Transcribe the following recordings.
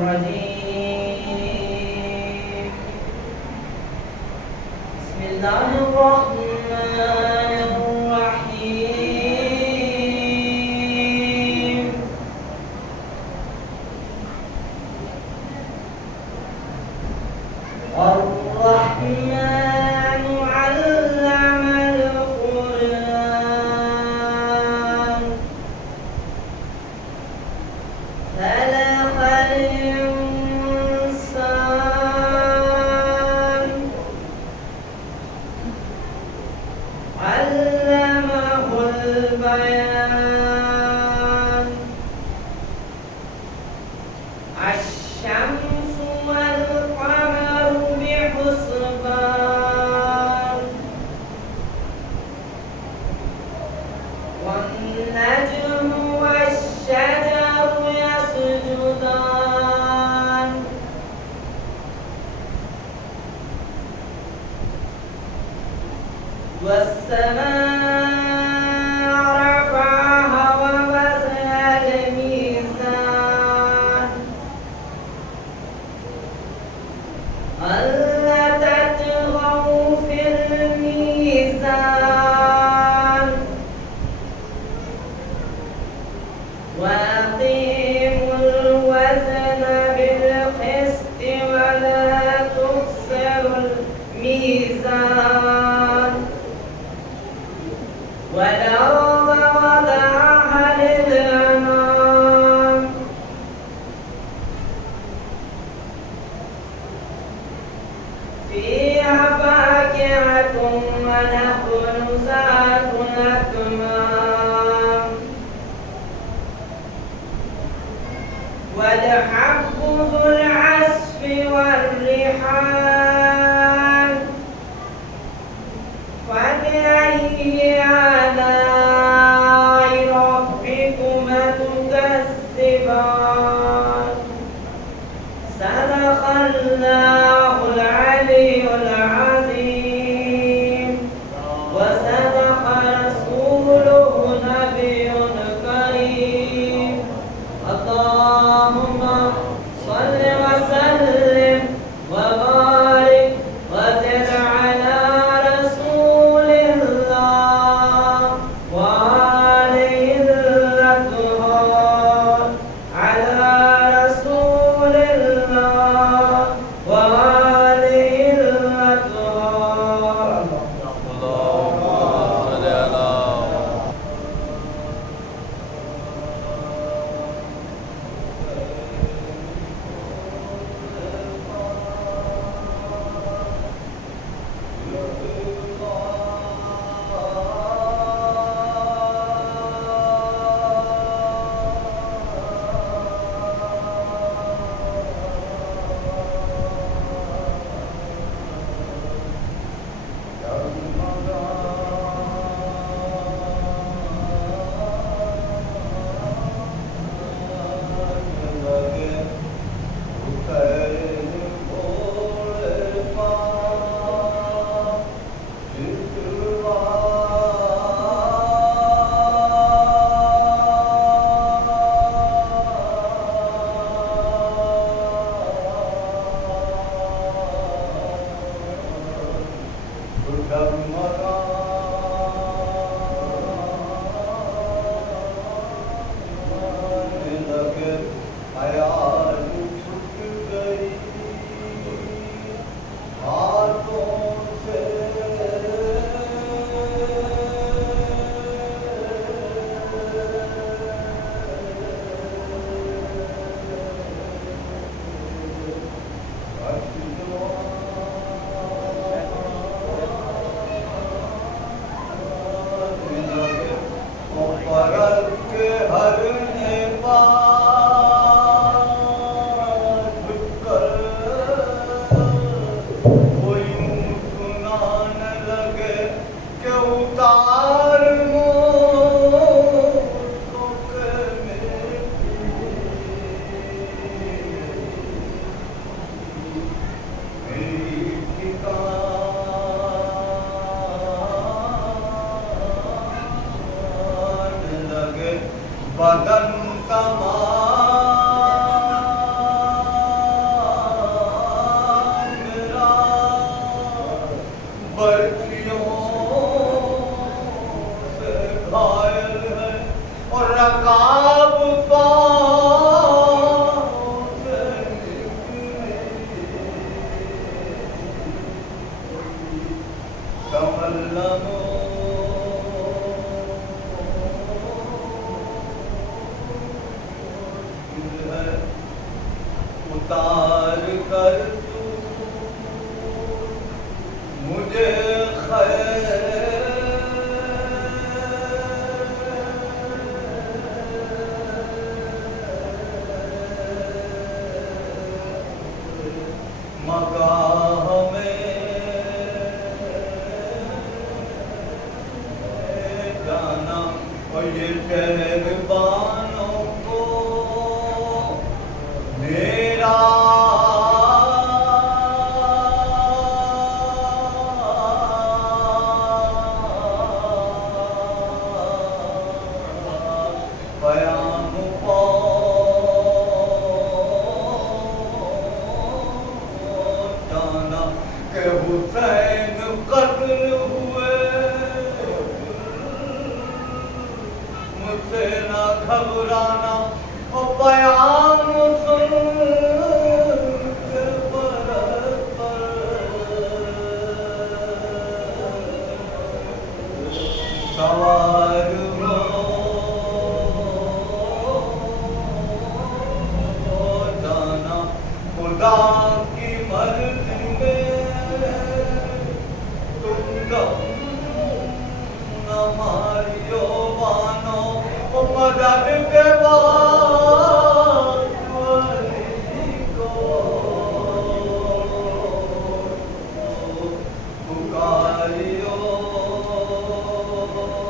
الرجيم بسم الله الرحمن الرحيم الرحمن علم القرآن خلق الإنسان علمه البيان الشمس والقمر بحسبان والنجم والشجر يسجدان والسماء رفعها ووضع الميزان ألا تطغوا في الميزان وأقيموا الوزن بالقسط ولا تخسروا الميزان والأرض وضعها للأنام فيها فاكهة ونخل ذات الأكمام والحب ذو العصف والريحان فبأي آلاء ربكما تكذبان صدق الله العلي العظيم وصدق رسوله النبي الكريم اللهم صل وسلم وبارك اتار کر تو مجھے مگاہ میں جانا اور یہ شہربانوں کو میرا بیان پہنچانا کہ حسین قتل ہوئے مجھ سے نہ گھبرانا اور پیام سن کے برت پر سوار ہو جانا خدا کی مرضی میں تم دم نہ ماریو بانو مدد کے بعد ولی کو پکاریو بانو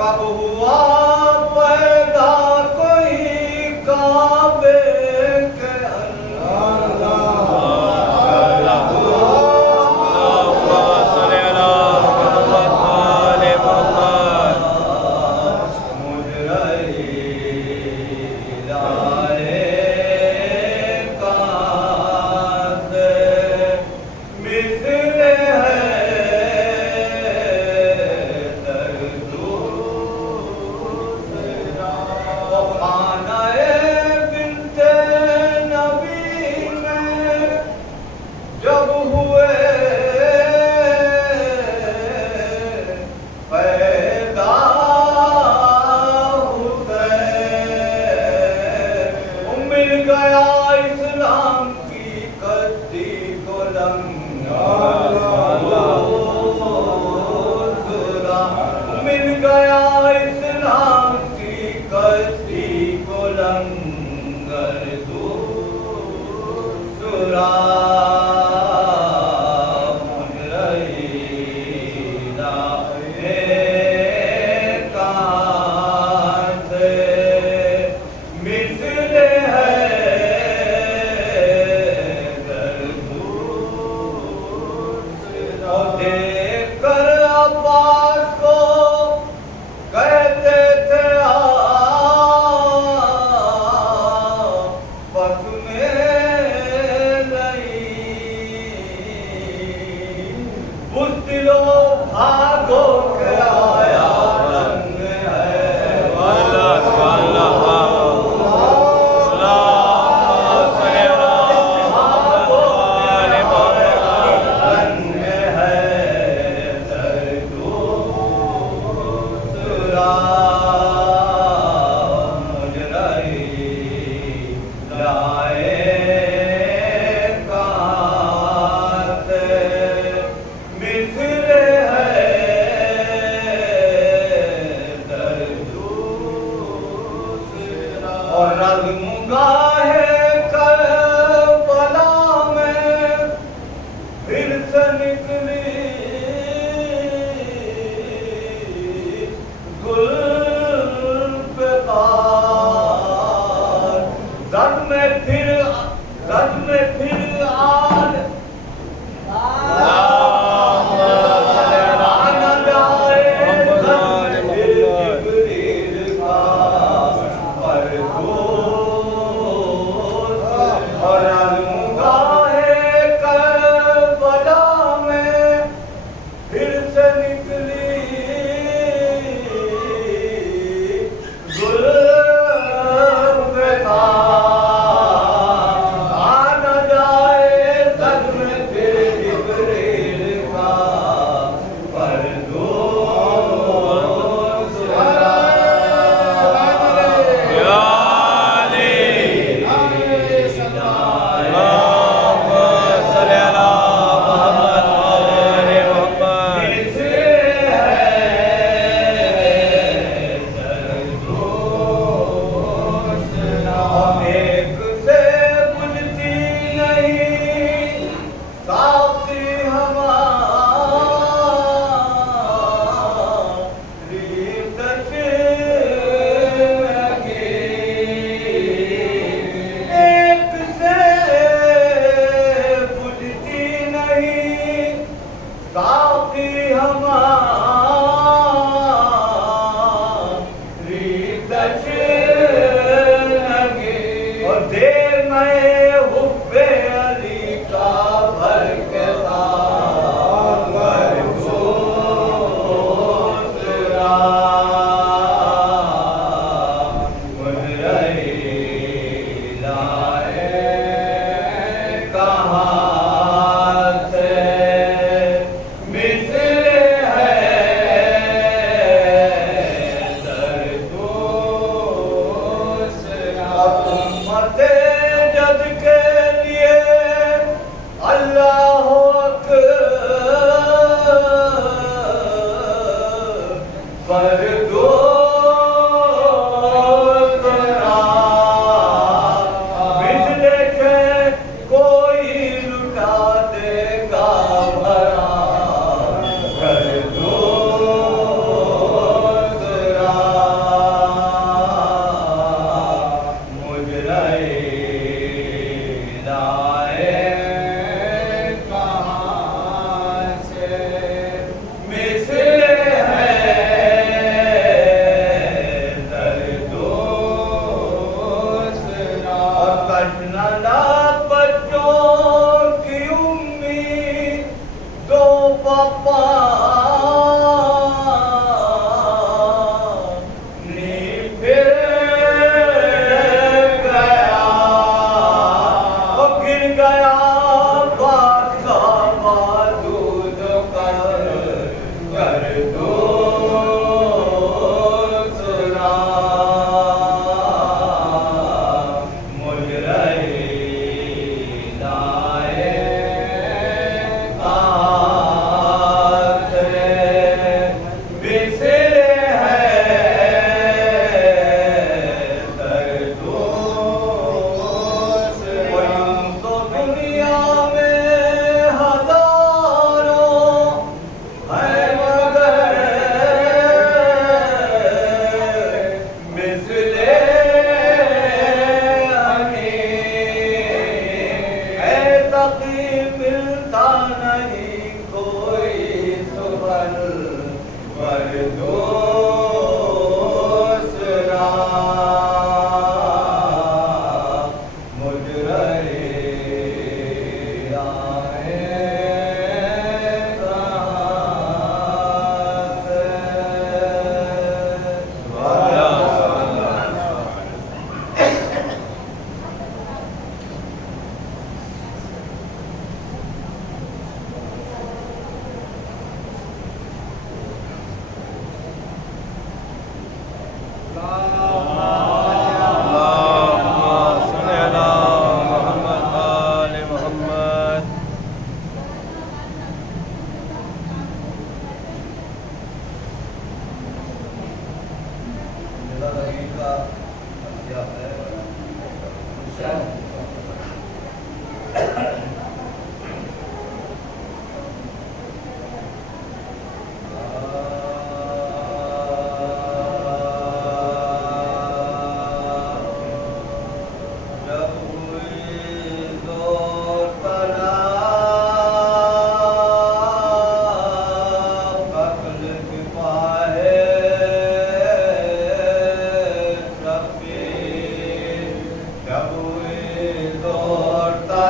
کب ہوا پیدا کوئی کعبے کے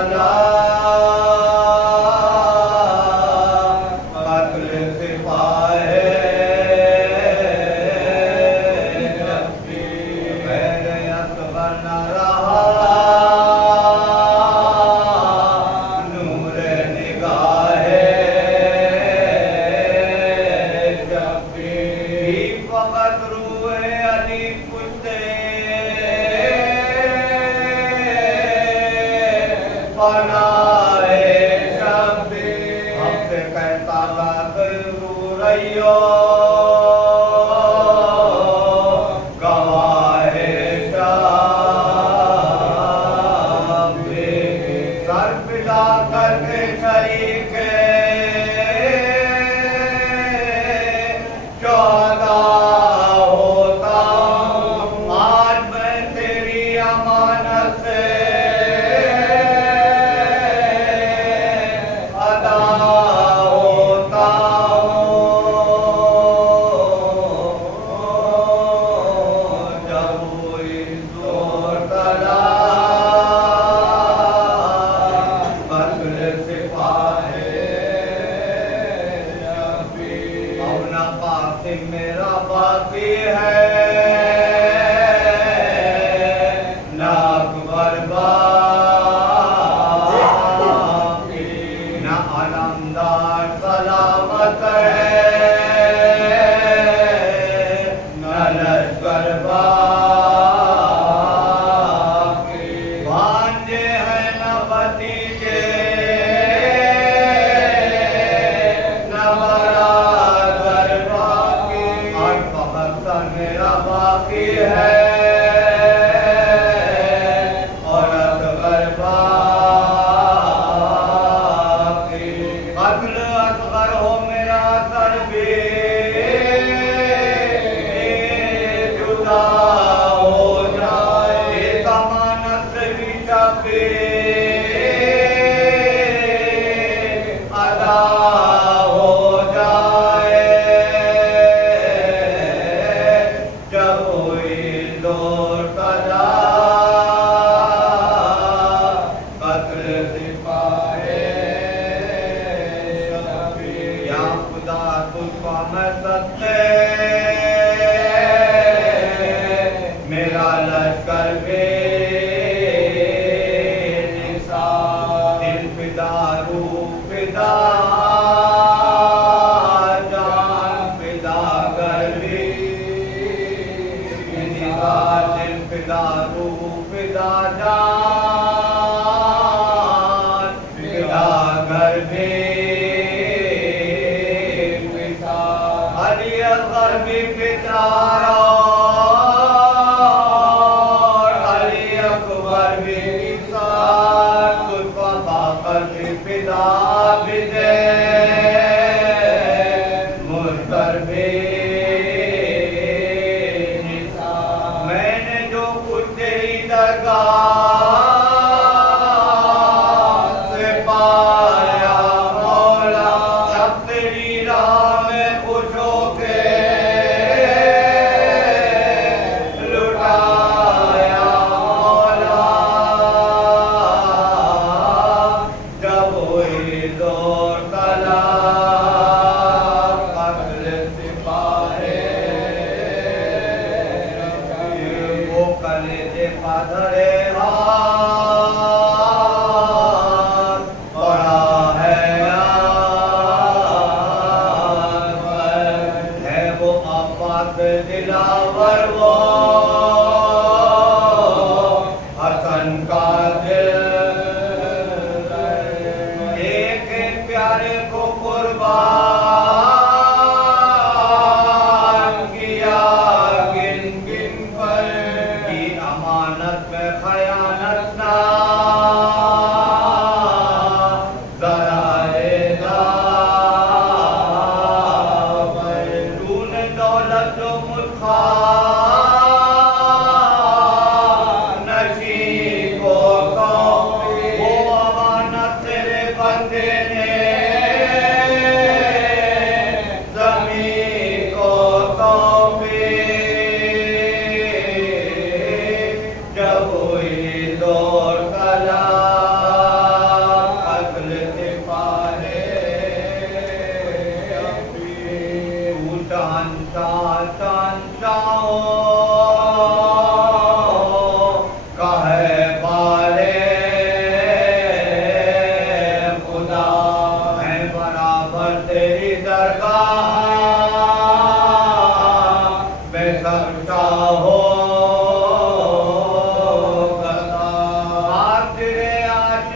تلا قتل سپاہی غیر اکبر نہ رہا نور نگاہ شبیر فقط روح علی کتے پناہ شبیر ہم سے کہتا گا ضرور ایو گواہ شبیر سر پلا کر کے شریک شہداء ہوتا ہوں آج میں تیری امانت سے ادا ہوتا ہوں جب ہوئی زور تلا قتل سپاہی شبیر اپنا قاسم میرا باقی ہے نہ اکبر باقی نہ علمدار سلامت ہے نہ لشکر باقی بھانجے ہیں نہ بھتیجے نہ برادر باقی آج فقط سر میرا باقی ہے اور اصغر باقی قتل اصغر ہو میرا سر بھی جدا ہو جائے ایک امانت سے بھی شبیر ادا ہو جائے جب ہوئی زور تلا قتل سپاہی شبیر یا خدا تجھ کو میں ستے میرا لشکر بھی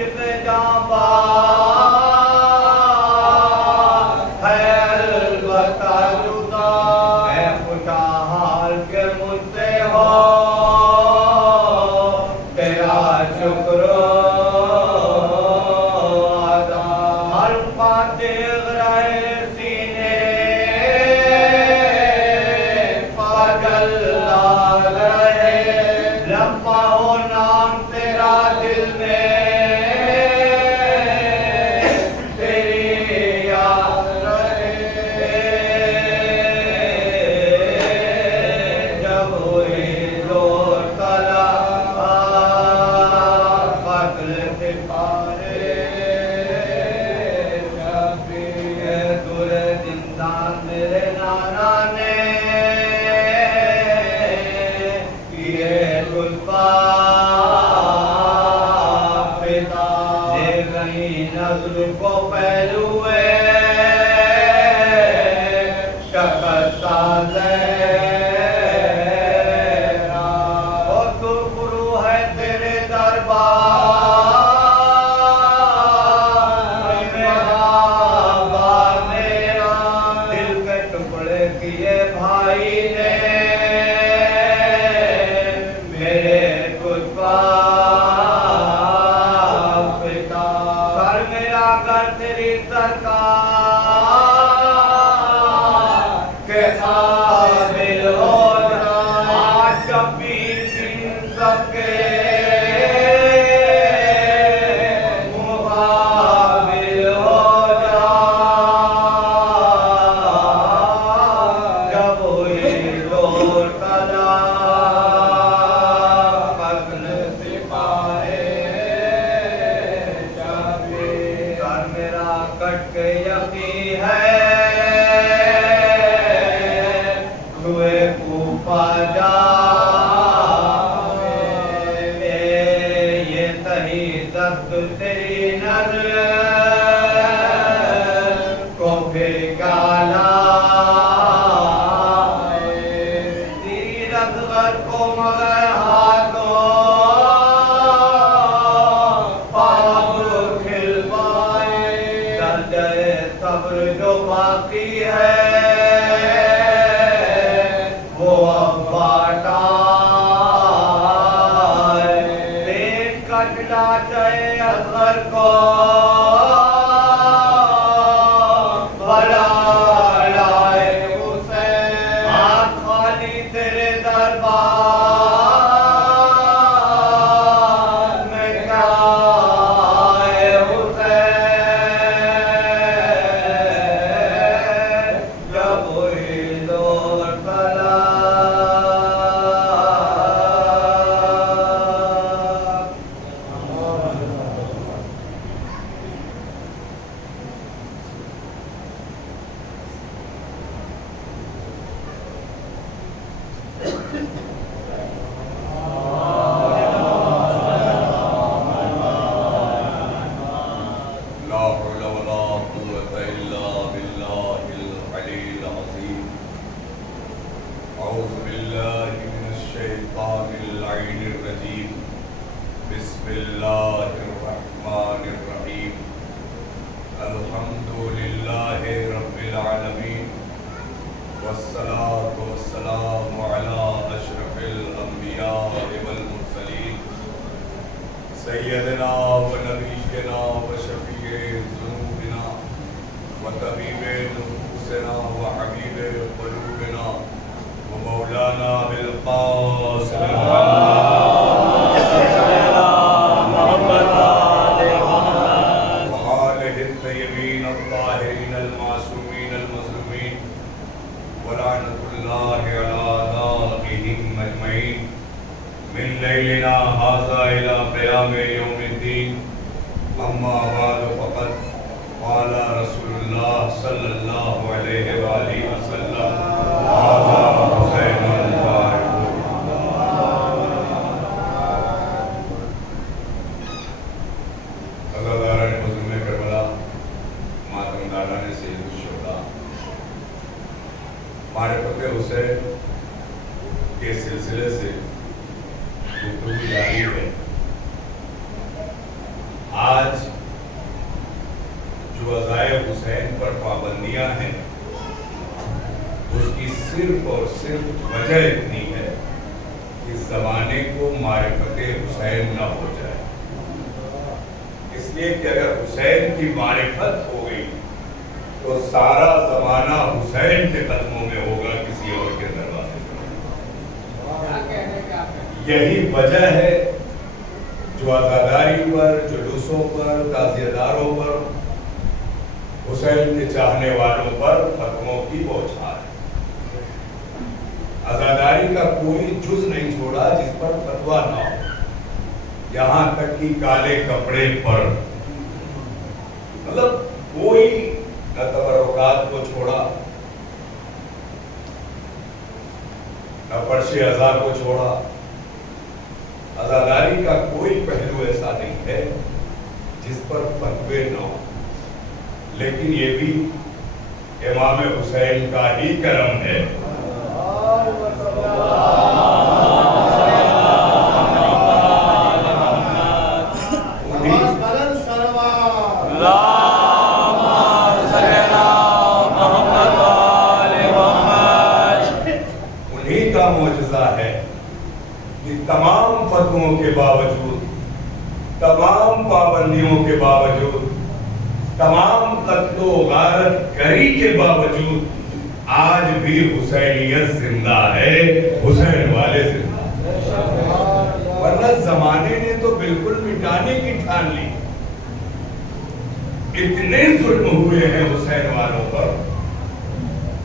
واجب جانبا ہے البتہ جدا اے خوشحال کے مجھ سے ہو تیرا شکر ادا حلقہ دیغ رہے سینے پاگل لال رہے لمبا ہو نام تیرا دل میں تیری یاد رہے جب ہوئی زور تلا قتل سپارے جب بھی دور زندان میرے نانا نے کیے گلفا پتا دے گئی نظر کو پہلوے شکستہ زہرا اور تو گرو ہے تیرے دربار میرا دل کے ٹکڑے کیے بھائی نے میرے کچھ پتا سر میرا کر تیری سرکار کے قابل ہو جا آج کبھی دن سب کے مقابل ہو جا جب ہوئی زور تلا قتل سپاہے جب سر میرا کٹ کے یقین ہے روئے کوپا جا یہ تہی دست تیری نظر کو پھکالا تیری رزغر کو مگر ہاتھوں پاپ کھل پائے درجہ صبر جو باقی ہے وہ اب باٹا پیٹ کٹنا چاہے اصغر کو بلا لائے اسے ہاتھ خالی تیرے دربار میں کیا ہے حسین جب ہوئی زور تلا لا حول ولا قوة إلا بالله العلي العظيم أعوذ بالله من الشيطان اللعين الرجيم بسم الله الرحمن الرحيم الحمد لله رب العالمين والصلاة والسلام على أشرف الأنبياء والمرسلين سيدنا ونبينا وشفيع ذنوبنا وطبيب نفوسنا وحبيب قلوبنا ومولانا بالقاسم وآله الطيبين الطاهرين المعصومين المظلومين ولعنة الله على أعدائهم أجمعين من ليلنا هذا إلى قيام يوم الدين أما بعد فقد قال رسول الله صلى الله عليه وآله وسلم هذا حسين الفارق عزاداران مظلوم کربلا ماتم داران سید الشہداء معرفت حسین کے سلسلے سے گفتگو جاری ہے. آج حسین پر پابندیاں ہیں، اس کی صرف اور صرف وجہ اتنی ہے کہ زمانے کو معرفت حسین نہ ہو جائے۔ اس لیے کہ اگر حسین کی معرفت ہو گئی تو سارا زمانہ حسین کے قدموں میں ہوگا، کسی اور کے دروازے پر۔ یہی وجہ ہے جو عزاداری پر، جلوسوں پر، تعزیہ داروں پر، حسین کے چاہنے والوں پر فتووں کی بوچھار ہے۔ عزاداری کا کوئی جز نہیں چھوڑا جس پر فتویٰ نہ ہو، یہاں تک کہ کالے کپڑے پر، مطلب کوئی نہ تبرکات کو چھوڑا، نہ فرش عزا کو چھوڑا۔ عزاداری کا کوئی پہلو ایسا نہیں ہے جس پر فتوے نہ ہو، لیکن یہ بھی امام حسین کا ہی کرم ہے۔ انہی کا معجزہ ہے کہ تمام فتووں کے باوجود، تمام پابندیوں کے باوجود، تمام قتل و غارت گری کے باوجود آج بھی حسینیت زندہ ہے، حسین والے زندہ ہیں۔ ورنہ زمانے نے تو بالکل مٹانے کی ٹھان لی۔ اتنے ظلم ہوئے ہیں حسین والوں پر،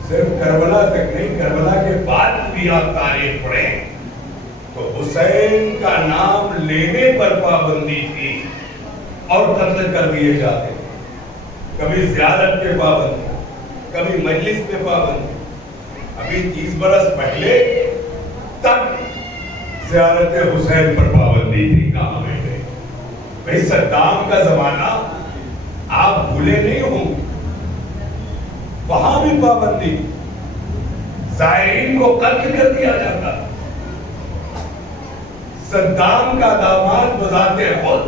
صرف کربلا تک نہیں، کربلا کے بعد بھی آپ تاریخ پڑھیں تو حسین کا نام لینے پر پابندی تھی اور قتل کر دیے جاتے، کبھی زیارت پہ پابندی، کبھی مجلس پہ پابندی۔ ابھی 30 برس پہلے تک زیارت حسین پر پابندی تھی، کہاں بیٹھے؟ بھئی صدام کا زمانہ آپ بھولے نہیں ہوں، وہاں بھی پابندی، زائرین کو قتل کر دیا جاتا۔ صدام کا داماد بذات خود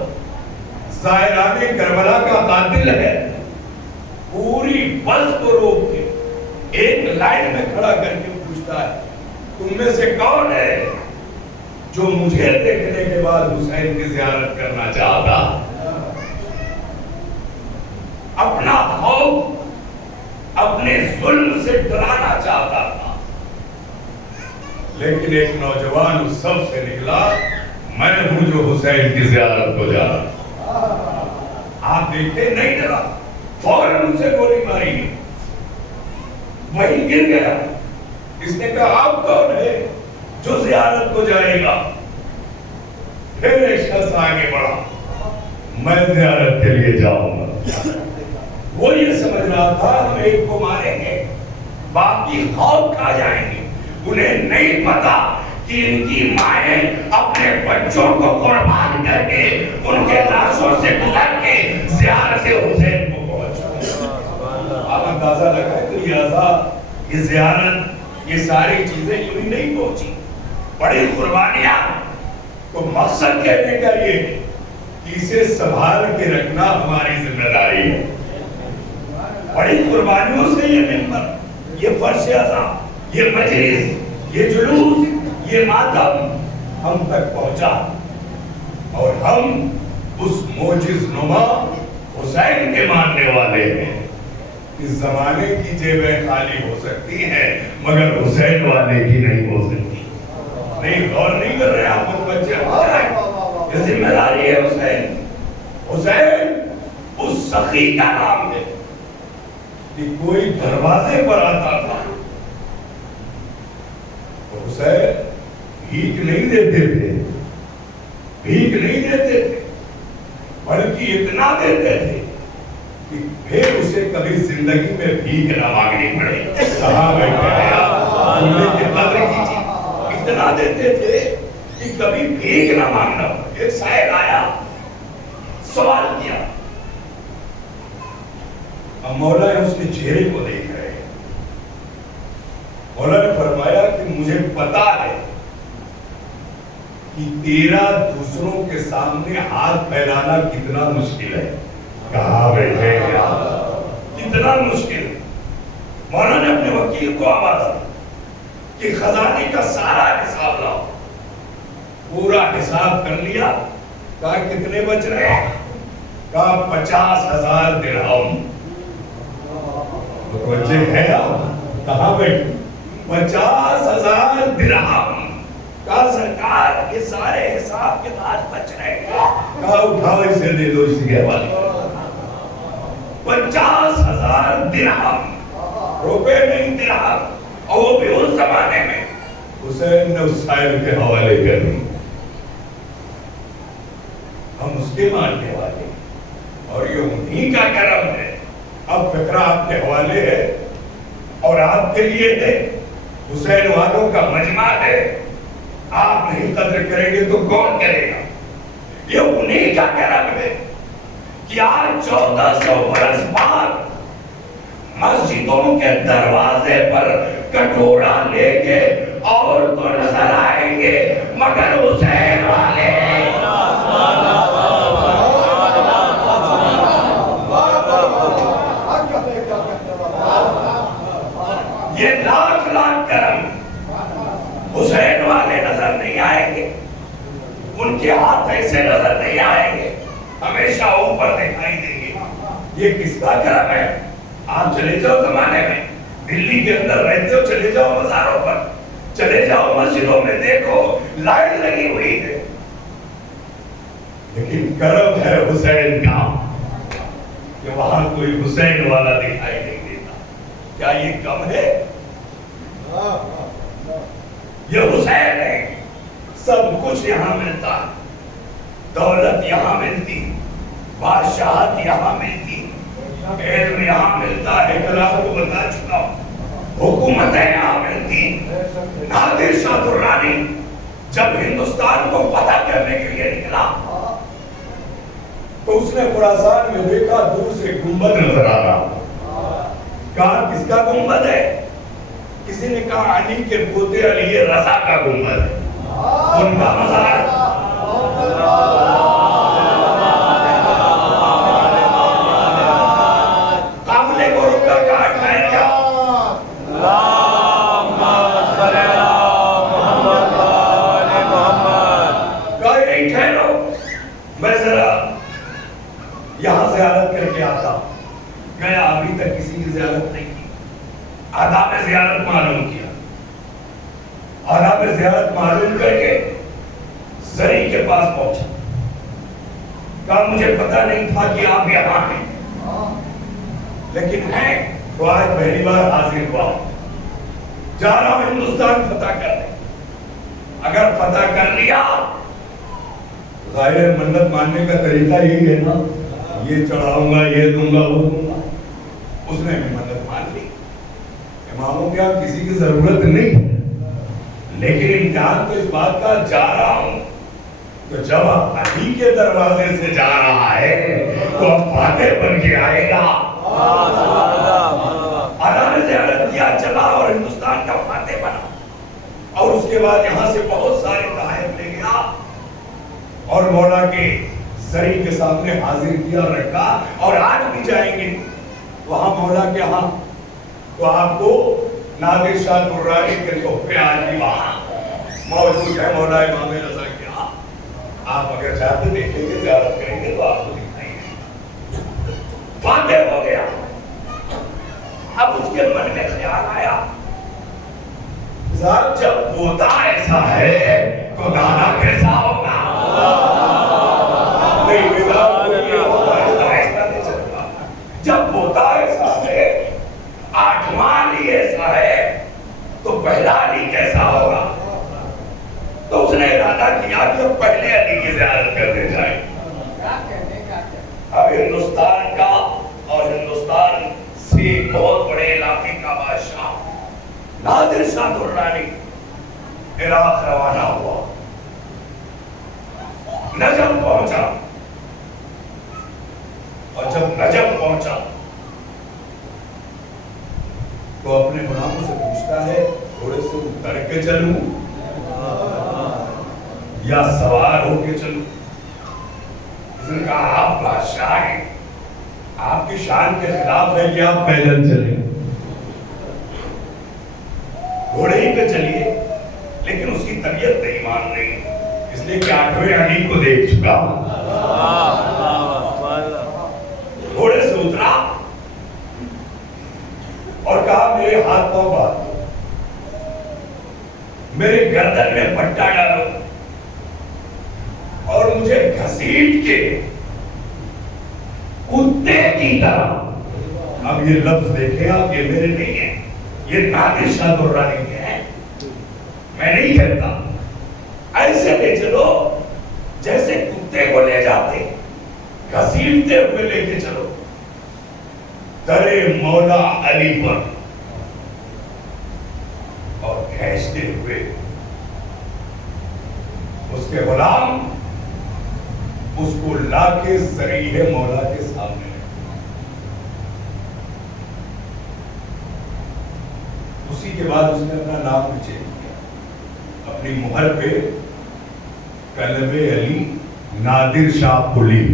زائران کربلا کا قاتل ہے، پوری بس کو روک کے ایک لائن میں کھڑا کر کے پوچھتا ہے تم میں سے کون ہے جو مجھے دیکھنے کے بعد حسین کی زیارت کرنا چاہتا؟ اپنا خوف اپنے ظلم سے ڈرانا چاہتا تھا، لیکن ایک نوجوان اس سب سے نکلا، میں ہوں جو حسین کی زیارت کو جا رہا۔ آپ دیکھتے نہیں ڈرا، فوراً اسے گولی ماری، وہی گر گیا۔ اس نے کہا آپ کون ہے جو زیارت کو جائے گا؟ پھر ایک شخص آگے بڑھا، میں زیارت کے لیے جاؤں گا۔ وہ یہ سمجھ رہا تھا ہم ایک کو ماریں گے باقی خوف کھا جائیں گے، انہیں نہیں پتا کہ ان کی مائیں اپنے بچوں کو قربان کر کے ان کے لاشوں سے گزر کے زیارت حسین کو پہنچا۔ آپ اندازہ لگائیں تو یہ عزا، یہ زیارت، یہ ساری چیزیں یوں ہی نہیں پہنچی، بڑی قربانیاں۔ تو مقصد کہنے کا یہ ہے کہ اسے سنبھال کے رکھنا ہماری ذمہ داری ہے۔ بڑی قربانیوں سے یہ منبر، یہ فرش عزا، یہ مجلس، یہ جلوس، یہ ماتم ہم تک پہنچا، اور ہم اس معجز نما حسین کے ماننے والے ہیں۔ اس زمانے کی جیبیں خالی ہو سکتی ہیں مگر حسین والے کی نہیں ہو سکتی۔ نہیں، غور نہیں کر رہے آپ، بچے ہو رہے ہیں، یہ ذمہ داری ہے حسین۔ حسین اس سخی کا نام ہے کہ کوئی دروازے پر آتا تھا تو حسین بھیک نہیں دیتے تھے، بھیک نہیں دیتے تھے، بلکہ اتنا دیتے تھے کہ پھر اسے کبھی زندگی میں بھیک نہ مانگنی پڑے۔ کہاں بیٹھے ہیں آپ؟ انہیں کی قدر کیجیے، اتنا دیتے تھے کہ کبھی بھیک نہ مانگنا پڑے۔ ایک سائل آیا، سوال کیا، اب مولا اس کے چہرے کو دیکھ رہے ہیں۔ مولا نے فرمایا کہ مجھے پتا ہے کہ تیرا دوسروں کے سامنے ہاتھ پھیلانا کتنا مشکل ہے۔ کہاں بیٹھے ہیں آپ؟ کتنا مشکل. مولانا نے اپنے وکیل کو آواز دی کہ خزانے کا سارا حساب لاؤ. پورا حساب کر لیا. کہا کتنے بچ رہے ہیں؟ کہا 50,000 درہم. بچے ہیں آپ کہاں بیٹھے؟ 50,000 درہم. کہا سرکار یہ سارے حساب کے بعد بچ رہے ہیں. کہا اٹھاؤ اسے دے دو اسی کے حوالے. 50,000 درہم، روپے نہیں درہم، اور وہ بھی اس زمانے میں. حسین نے اس صاحب کے حوالے کر دی. ہم اس کے ماننے والے اور یہ انہی کا کرم ہے. اب فقرہ آپ کے حوالے ہے اور آپ کے لیے ہے. حسین والوں کا مجمع ہے. آپ نہیں قدر کریں گے تو کون کرے گا؟ یہ انہی کا کرم ہے کہ آج 1400 برس بعد مسجدوں کے دروازے پر کٹورا لے کے اور تو نظر آئیں گے مگر حسین والے. یہ لاکھ لاکھ کرم. حسین والے نظر نہیں آئیں گے. ان کے ہاتھ ایسے نظر نہیں آئیں گے. ہمیشہ اوپر دکھائی دیں گے. یہ کس کا کرم ہے؟ آپ چلے جاؤ زمانے میں دلی کے اندر رہتے ہو، چلے جاؤ مزاروں پر، چلے جاؤ مسجدوں میں، دیکھو لائٹ لگی ہوئی ہے. لیکن کرم ہے حسین کا کہ وہاں کوئی حسین والا دکھائی نہیں دیتا. کیا یہ کم ہے؟ یہ حسین ہے. سب کچھ یہاں ملتا، دولت یہاں ملتی، بادشاہت یہاں ملتی، علم یہاں ملتا ہے. کل آپ کو بتا چکا ہوں حکومتیں یہاں ملتی. نادر شاہ درانی جب ہندوستان کو فتح کرنے کے لیے نکلا تو اس نے خراسان میں دیکھا دور سے گنبد نظر آ رہا. کہا کس کا گنبد ہے؟ کسی نے کہا علی کے پوتے علی رضا کا گنبد ہے. ان کا مزار قافلے کو رکا. کہا ٹھہر گیا. کہا یہی ٹھہرو، میں ذرا یہاں زیارت کر کے آتا. گیا، ابھی تک کسی کی زیارت نہیں کی. آداب زیارت معلوم کیا. آداب زیارت معلوم کر کے زری کے پاس پہنچا. کہا مجھے پتا نہیں تھا کہ آپ یہاں ہیں، لیکن ہیں تو آج پہلی بار حاضر ہوا. جا رہا ہوں ہندوستان فتح کرنے. اگر فتح کر لیا ظاہر منت ماننے کا طریقہ یہی ہے نا، یہ چڑھاؤں گا، یہ دوں گا، وہ دوں گا. اس نے بھی منت مان لی. اماموں کے آپ کسی کی ضرورت نہیں، لیکن امتحان تو اس بات کا جا رہا ہوں تو جب علی کے دروازے سے جا رہا ہے تو اب فاتح بن کے آئے گا. آدھا نے زیارت کیا، چلا اور ہندوستان کا فاتح بنا. اور اس کے بعد یہاں سے بہت سارے تحائف لے گیا اور مولا کے زری کے سامنے حاضر کیا، رکھا. اور آج بھی جائیں گے وہاں مولا کے ہاں تو آپ کو نادر شاہ درانی کے تحفے آج بھی وہاں موجود ہے. مولا امام رضا کے ہاں آپ اگر چاہتے دیکھیں گے، زیارت کریں گے تو آپ کو دکھائیں گے. فاتح ہو گیا. اب اس کے من میں خیال آیا جب پوتا ایسا ہے تو دادا کیسا ہوگا. جب پوتا ایسا ہے، آٹھواں علی ایسا ہے تو پہلا علی کیسا ہوگا. تو اس نے ارادہ کیا کہ پہلے علی کی زیارت کرنے جائیں. اب ہندوستان کا اور ہندوستان سے بہت بڑے علاقے کا بادشاہ نادر شاہ درانی عراق روانہ ہوا. نجف پہنچا اور جب نجف پہنچا تو اپنے غلاموں سے پوچھتا ہے تھوڑے سے اتر کے چلوں یا سوار ہو کے چلوں. اس نے کہا آپ بادشاہ ہیں، آپ کی شان کے خلاف ہے کہ آپ پیدل چلیں، گھوڑے ہی پہ چلیے، لیکن اس کی طبیعت نہیں مان رہی، اس لیے کہ 8ویں علی کو دیکھ چکا ہوں۔ گھوڑے سے اترا اور کہا میرے ہاتھ پاؤں باندھ دو، میرے گردن میں پٹا ڈالو اور مجھے گھسیٹ کے کتے کی طرح، اب یہ لفظ دیکھیں آپ، یہ میرے نہیں ہیں، یہ نادر شاہ درانی کے ہیں، میں نہیں کہتا، ایسے لے چلو جیسے کتے کو لے جاتے، گھسیٹتے ہوئے لے کے چلو در مولا علی پر، اور کھینچتے ہوئے اس کے غلام اس کو لا کے ذریعہ مولا کے سامنے، اسی کے بعد اس نے اپنا نام نیچے کیا، اپنی مہر پہ قلب علی نادر شاہ قلی،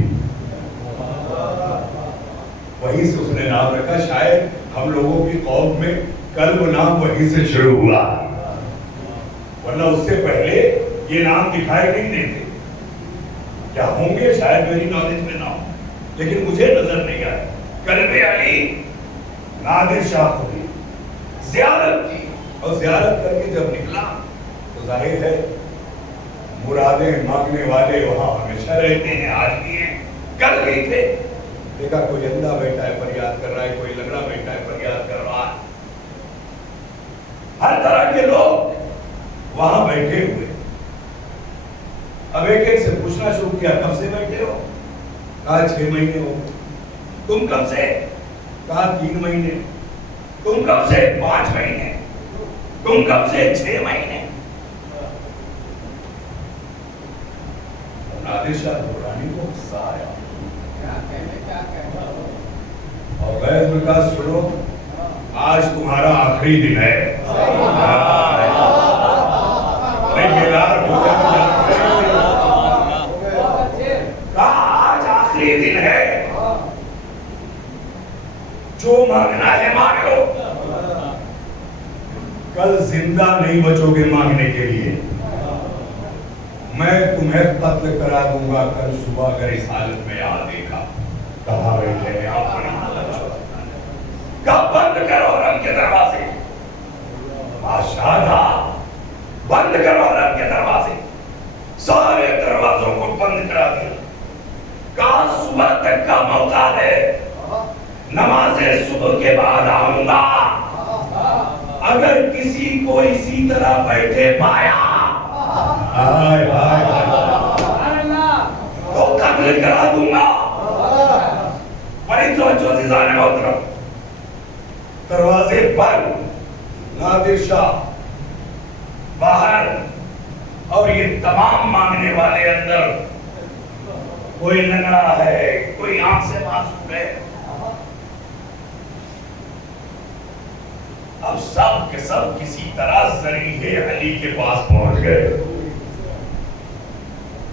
وہیں سے اس نے نام رکھا۔ شاید ہم لوگوں کی قوم میں قلب نام وہیں سے شروع ہوا، ورنہ اس سے پہلے یہ نام دکھائی نہیں دیتے، کیا ہوں گے شاید میری نالج میں نہ ہو، لیکن مجھے نظر نہیں آیا۔ قلب علی نادر شاہ قلی، زیارت کی، اور زیارت کر کے جب نکلا تو ظاہر ہے مرادیں مانگنے والے وہاں ہمیشہ رہتے ہیں، آج بھی ہیں، کل بھی تھے۔ دیکھا کوئی اندھا بیٹھا ہے فریاد کر رہا ہے، کوئی لنگڑا بیٹھا ہے فریاد کر رہا ہے، ہر طرح کے لوگ وہاں بیٹھے ہوئے۔ اب ایک ایک سے پوچھنا شروع کیا، کب سے بیٹھے ہو؟ کہا 6 مہینے ہو۔ تم کب سے؟ کہا 3 مہینے۔ تم کب سے؟ 5 مہینے۔ تم کب سے؟ 6 مہینے۔ نادر شاہ درانی کو غصہ آیا اور غیظ میں کہا سنو، آج تمہارا آخری دن ہے۔ آج آخری دن ہے، جو مانگنا ہے مانگ لو، کل زندہ نہیں بچو گے مانگنے کے لیے، میں تمہیں قتل کرا دوں گا کل صبح اگر اس حالت میں آ دیکھا۔ کہاں بیٹھے ہیں آپ؟ بڑی حالت چھوڑا، کب بند کرو حرم کے دروازے، بادشاہ تھا، بند کرو حرم کے دروازے، سارے دروازوں کو بند کرا دیا، کہا صبح تک کا موقع ہے، نماز صبح کے بعد آؤں گا، اگر کسی کو اسی طرح بیٹھے پایا تو قتل کرا دوں گا۔ بڑی توجہ عزیزان محترم، دروازے پر نادر شاہ باہر اور یہ تمام مانگنے والے اندر، کوئی لنگڑا ہے، کوئی آنکھ سے معصوم ہے، اب سب کے سب کسی طرح ذریعہ علی کے پاس پہنچ گئے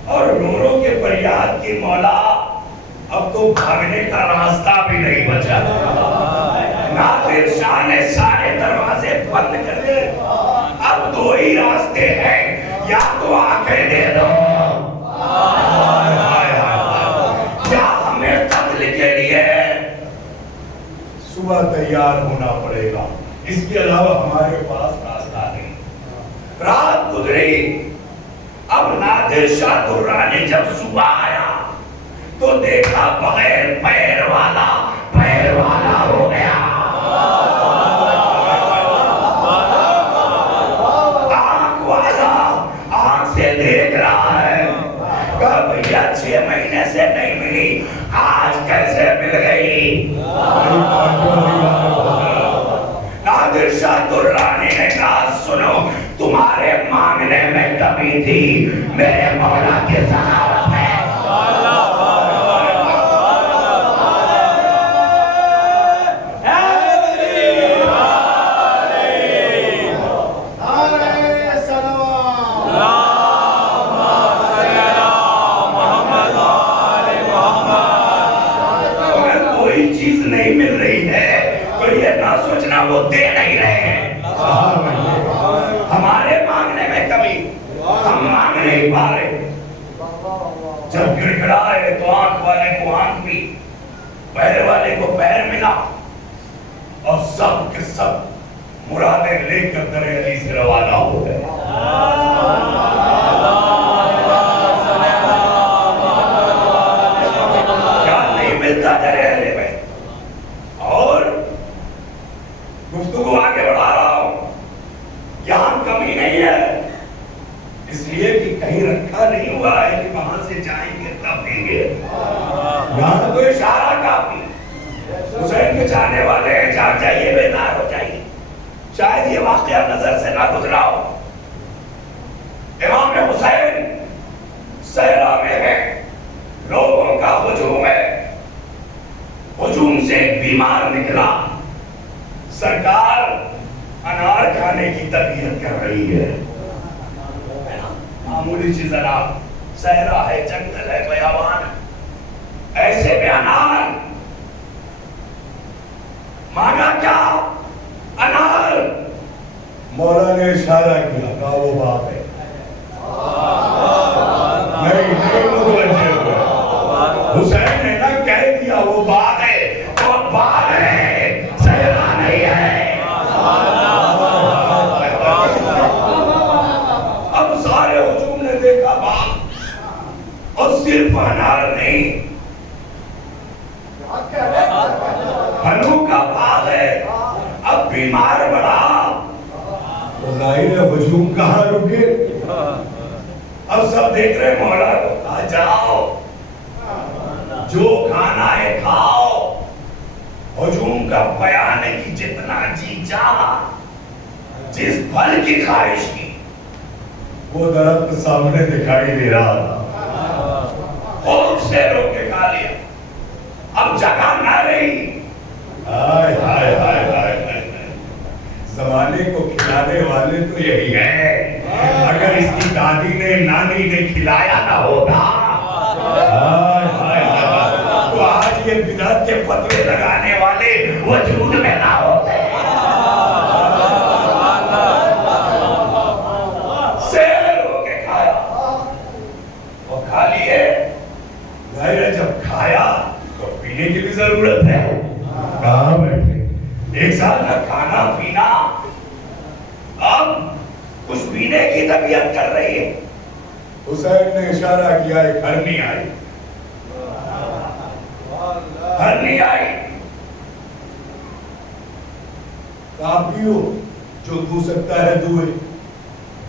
اور رو رو کے فریاد کی مولا اب تو بھاگنے کا راستہ بھی نہیں بچا۔ نادر شاہ نے سارے دروازے بند کر دیے، اب 2 ہی راستے ہیں، یا تو آنکھیں دے دو یا ہمیں قتل کے لیے صبح تیار ہونا پڑے گا، اس کے علاوہ ہمارے پاس راستہ نہیں۔ رات گزری، اب نادر شاہ درانی جب صبح آیا تو دیکھا بغیر پیر والا ہو گیا، آنکھ والا آنکھ سے دیکھ رہا ہے، کہا بھیا 6 مہینے سے نہیں ملی، آج کیسے مل گئی؟ نادر شاہ درانی نے کہا سنو، تمہارے مانگنے میں کمی تھی، میرے مولا کے سخاوت میں کوئی چیز نہیں مل رہی ہے تو یہ نہ سوچنا وہ دے نہیں رہے ہیں. ہمارے مانگنے میں کمی, ہم مانگ نہیں پا رہے. جب گڑ گڑائے تو آنکھ والے کو آنکھ بھی, پیر والے کو پیر ملا, اور سب کے سب مرادیں لے کر در علی سے روانہ ہو گئے. کیا نہیں ملتا در علی میں, اور گفتگو آگے بڑھا رہا ہوں. یہاں کمی نہیں ہے, اس لیے کہ کہیں رکھا نہیں ہوا ہے کہ وہاں سے جائیں گے تب دیں گے. یہاں تو اشارہ کافی. حسین کے چاہنے والے ہیں, جاگ جائیے, بیدار ہو جائیے. شاید یہ واقعہ نظر سے نہ گزرا ہو. امام حسین صحرا میں ہے, لوگوں کا ہجوم ہے. ہجوم سے ایک بیمار نکلا. سرکار انار کھانے کی طبیعت کر رہی ہے. معمولی چیز نہ, صحرا ہے, جنگل ہے, بیابان ہے, ایسے میں انار مانگا. کیا انار؟ مولا نے اشارہ کیا, کہا وہ باپ ہے. نہیں متوجہ ہوئے. حسین نے نہ کہہ دیا وہ باپ ہے, وہ باپ ہے, صحرا نہیں ہے. اب سارے ہجوم نے دیکھا باپ, اور صرف انار نہیں, پھلوں کا باغ ہے. اب بیمار بڑا تو ظاہر ہے ہجوم کہاں رکے. اب سب دیکھ رہے مولا کو, کہا جاؤ جو کھانا ہے کھاؤ. ہجوم کا بیان ہے کہ جتنا جی چاہا, جس پھل کی خواہش کی, وہ درخت سامنے دکھائی دے رہا تھا, خوب سے رو کے کھا لیا. اب جگہ نہ رہی. ہائے ہائے ہائے ہائے, زمانے کو کھلانے والے تو یہی ہے. اگر اس کی دادی نے نانی نے کھلایا نہ ہوتا تو آج یہ بدعت کے فتوے لگانے والے وجود میں نہ ہوتے. سیر ہو کے کھایا, اور کھا لیے. ظاہر ہے جب کھایا تو پینے کی بھی ضرورت ہے. کہاں بیٹھے ایک سال نہ کھانا پینا, اب کچھ پینے کی طبیعت کر رہی ہے. حسین نے اشارہ کیا, ایک ہرنی آئی. ہرنی آئی, کافیوں جو دو سکتا ہے دوئے.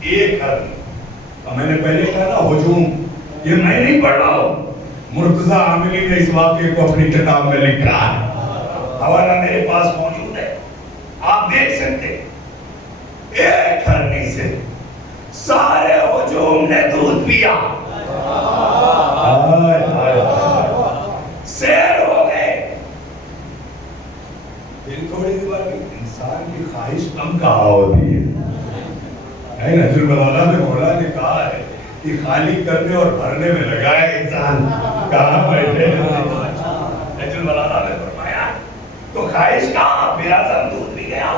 ایک ہرنی. میں نے پہلے کہا نا ہجوم, یہ میں نہیں پڑھ رہا ہوں, مرتضی عاملی نے اس واقعے کو اپنی کتاب میں لکھا ہے. حوالہ میرے پاس موجود ہے, آپ دیکھ سکتے. ایک ہرنی سے سارے ہجوم نے دودھ پیا. سیر ہو گئے. دل تھوڑی دی بار انسان کی خواہش کم کہاں ہوتی ہے. نجر الملالہ میں مولا نے کہا ہے کہ خالی کرنے اور بھرنے میں لگائے انسان, کہاں بیٹھے. نجر الملالہ میں فرمایا تو خواہش کہاں, میرا سب دودھ بھی گیا,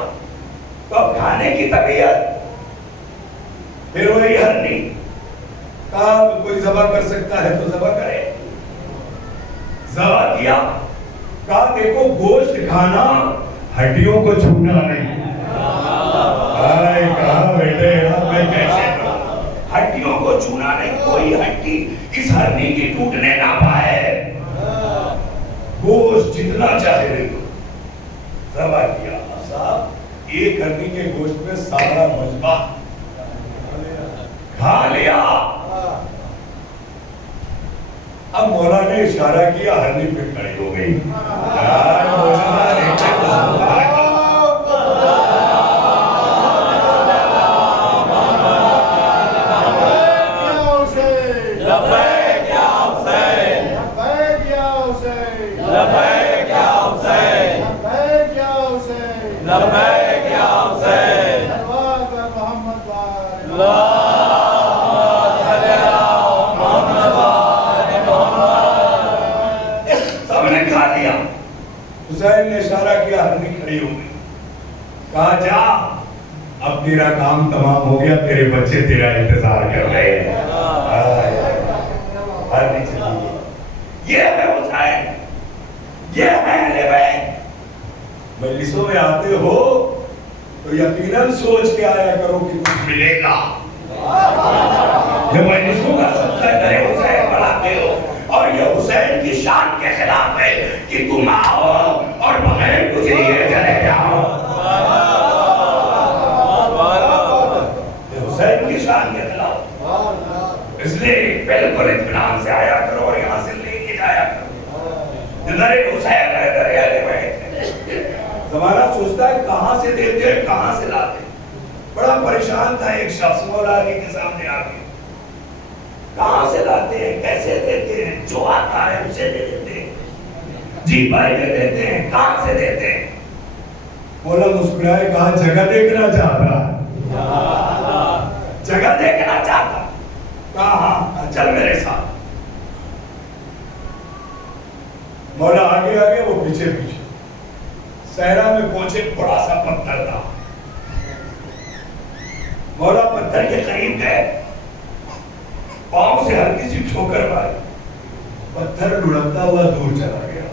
تو اب کھانے کی طبیعت. پھر وہی ہرنی, کہا کوئی ذبح کر سکتا ہے تو ذبح کرے. ذبح کیا, کہا دیکھو گوشت کھانا, ہڈیوں کو چھونا نہیں. کہاں بیٹھے, میں کیسے کروں, ہڈیوں کو چھونا نہیں. کوئی ہڈی اس ہرنی کی ٹوٹنے نہ پائے. گوشت جتنا چاہے لے لو. ذبح کیا. صاحب ایک ہرنی کے گوشت میں سارا مجمع کھا لیا. اب مولا نے اشارہ کیا, ہرنی پہ کھڑی ہو گئی. حسین نے اشارہ کیا، ہرنی کھڑی ہو گئی، کہا جا اب تیرا کام تمام ہو گیا، تیرے بچے تیرا انتظار کر رہے ہیں۔ ہرنی چلی گئی۔ یہ ہے حسین، یہ ہے اہل بیت۔ مجلسوں میں آتے ہو تو یقیناً سوچ کے آیا کرو کہ کچھ ملے گا۔ جب مجلسوں کا صدقہ در حسین بڑھاتے ہو اور یہ حسین کی شان کے خلاف ہے کہ تم آؤ اور بغیر کچھ لیے چلے جاؤ، یہ حسین کی شان کے خلاف، اس لیے بالکل اطمینان سے آیا کرو اور یہاں سے لے کے جایا کرو۔ در حسین ہے، در اہل بیت ہے۔ زمانہ سوچتا ہے کہاں سے دیتے ہیں، کہاں سے لاتے ہیں۔ بڑا پریشان تھا ایک شخص مولا علی کے سامنے آ کے، کہاں سے لاتے ہیں، کیسے دیتے ہیں، جو آتا ہے اسے دے دیتے ہیں، جی بھائی دے دیتے ہیں، کہاں سے دیتے ہیں؟ مولا مسکرائے، کہا جگہ دیکھنا چاہتا، جگہ دیکھنا چاہتا، کہا ہاں چل میرے ساتھ۔ مولا آگے آگے، وہ پیچھے پیچھے۔ صحرا میں پہنچے، بڑا سا پتھر تھا، مولا پتھر کے قریب گئے، پاؤں سے ہلکی سی ٹھوکر ماری، پتھر لڑکتا ہوا دور چلا گیا۔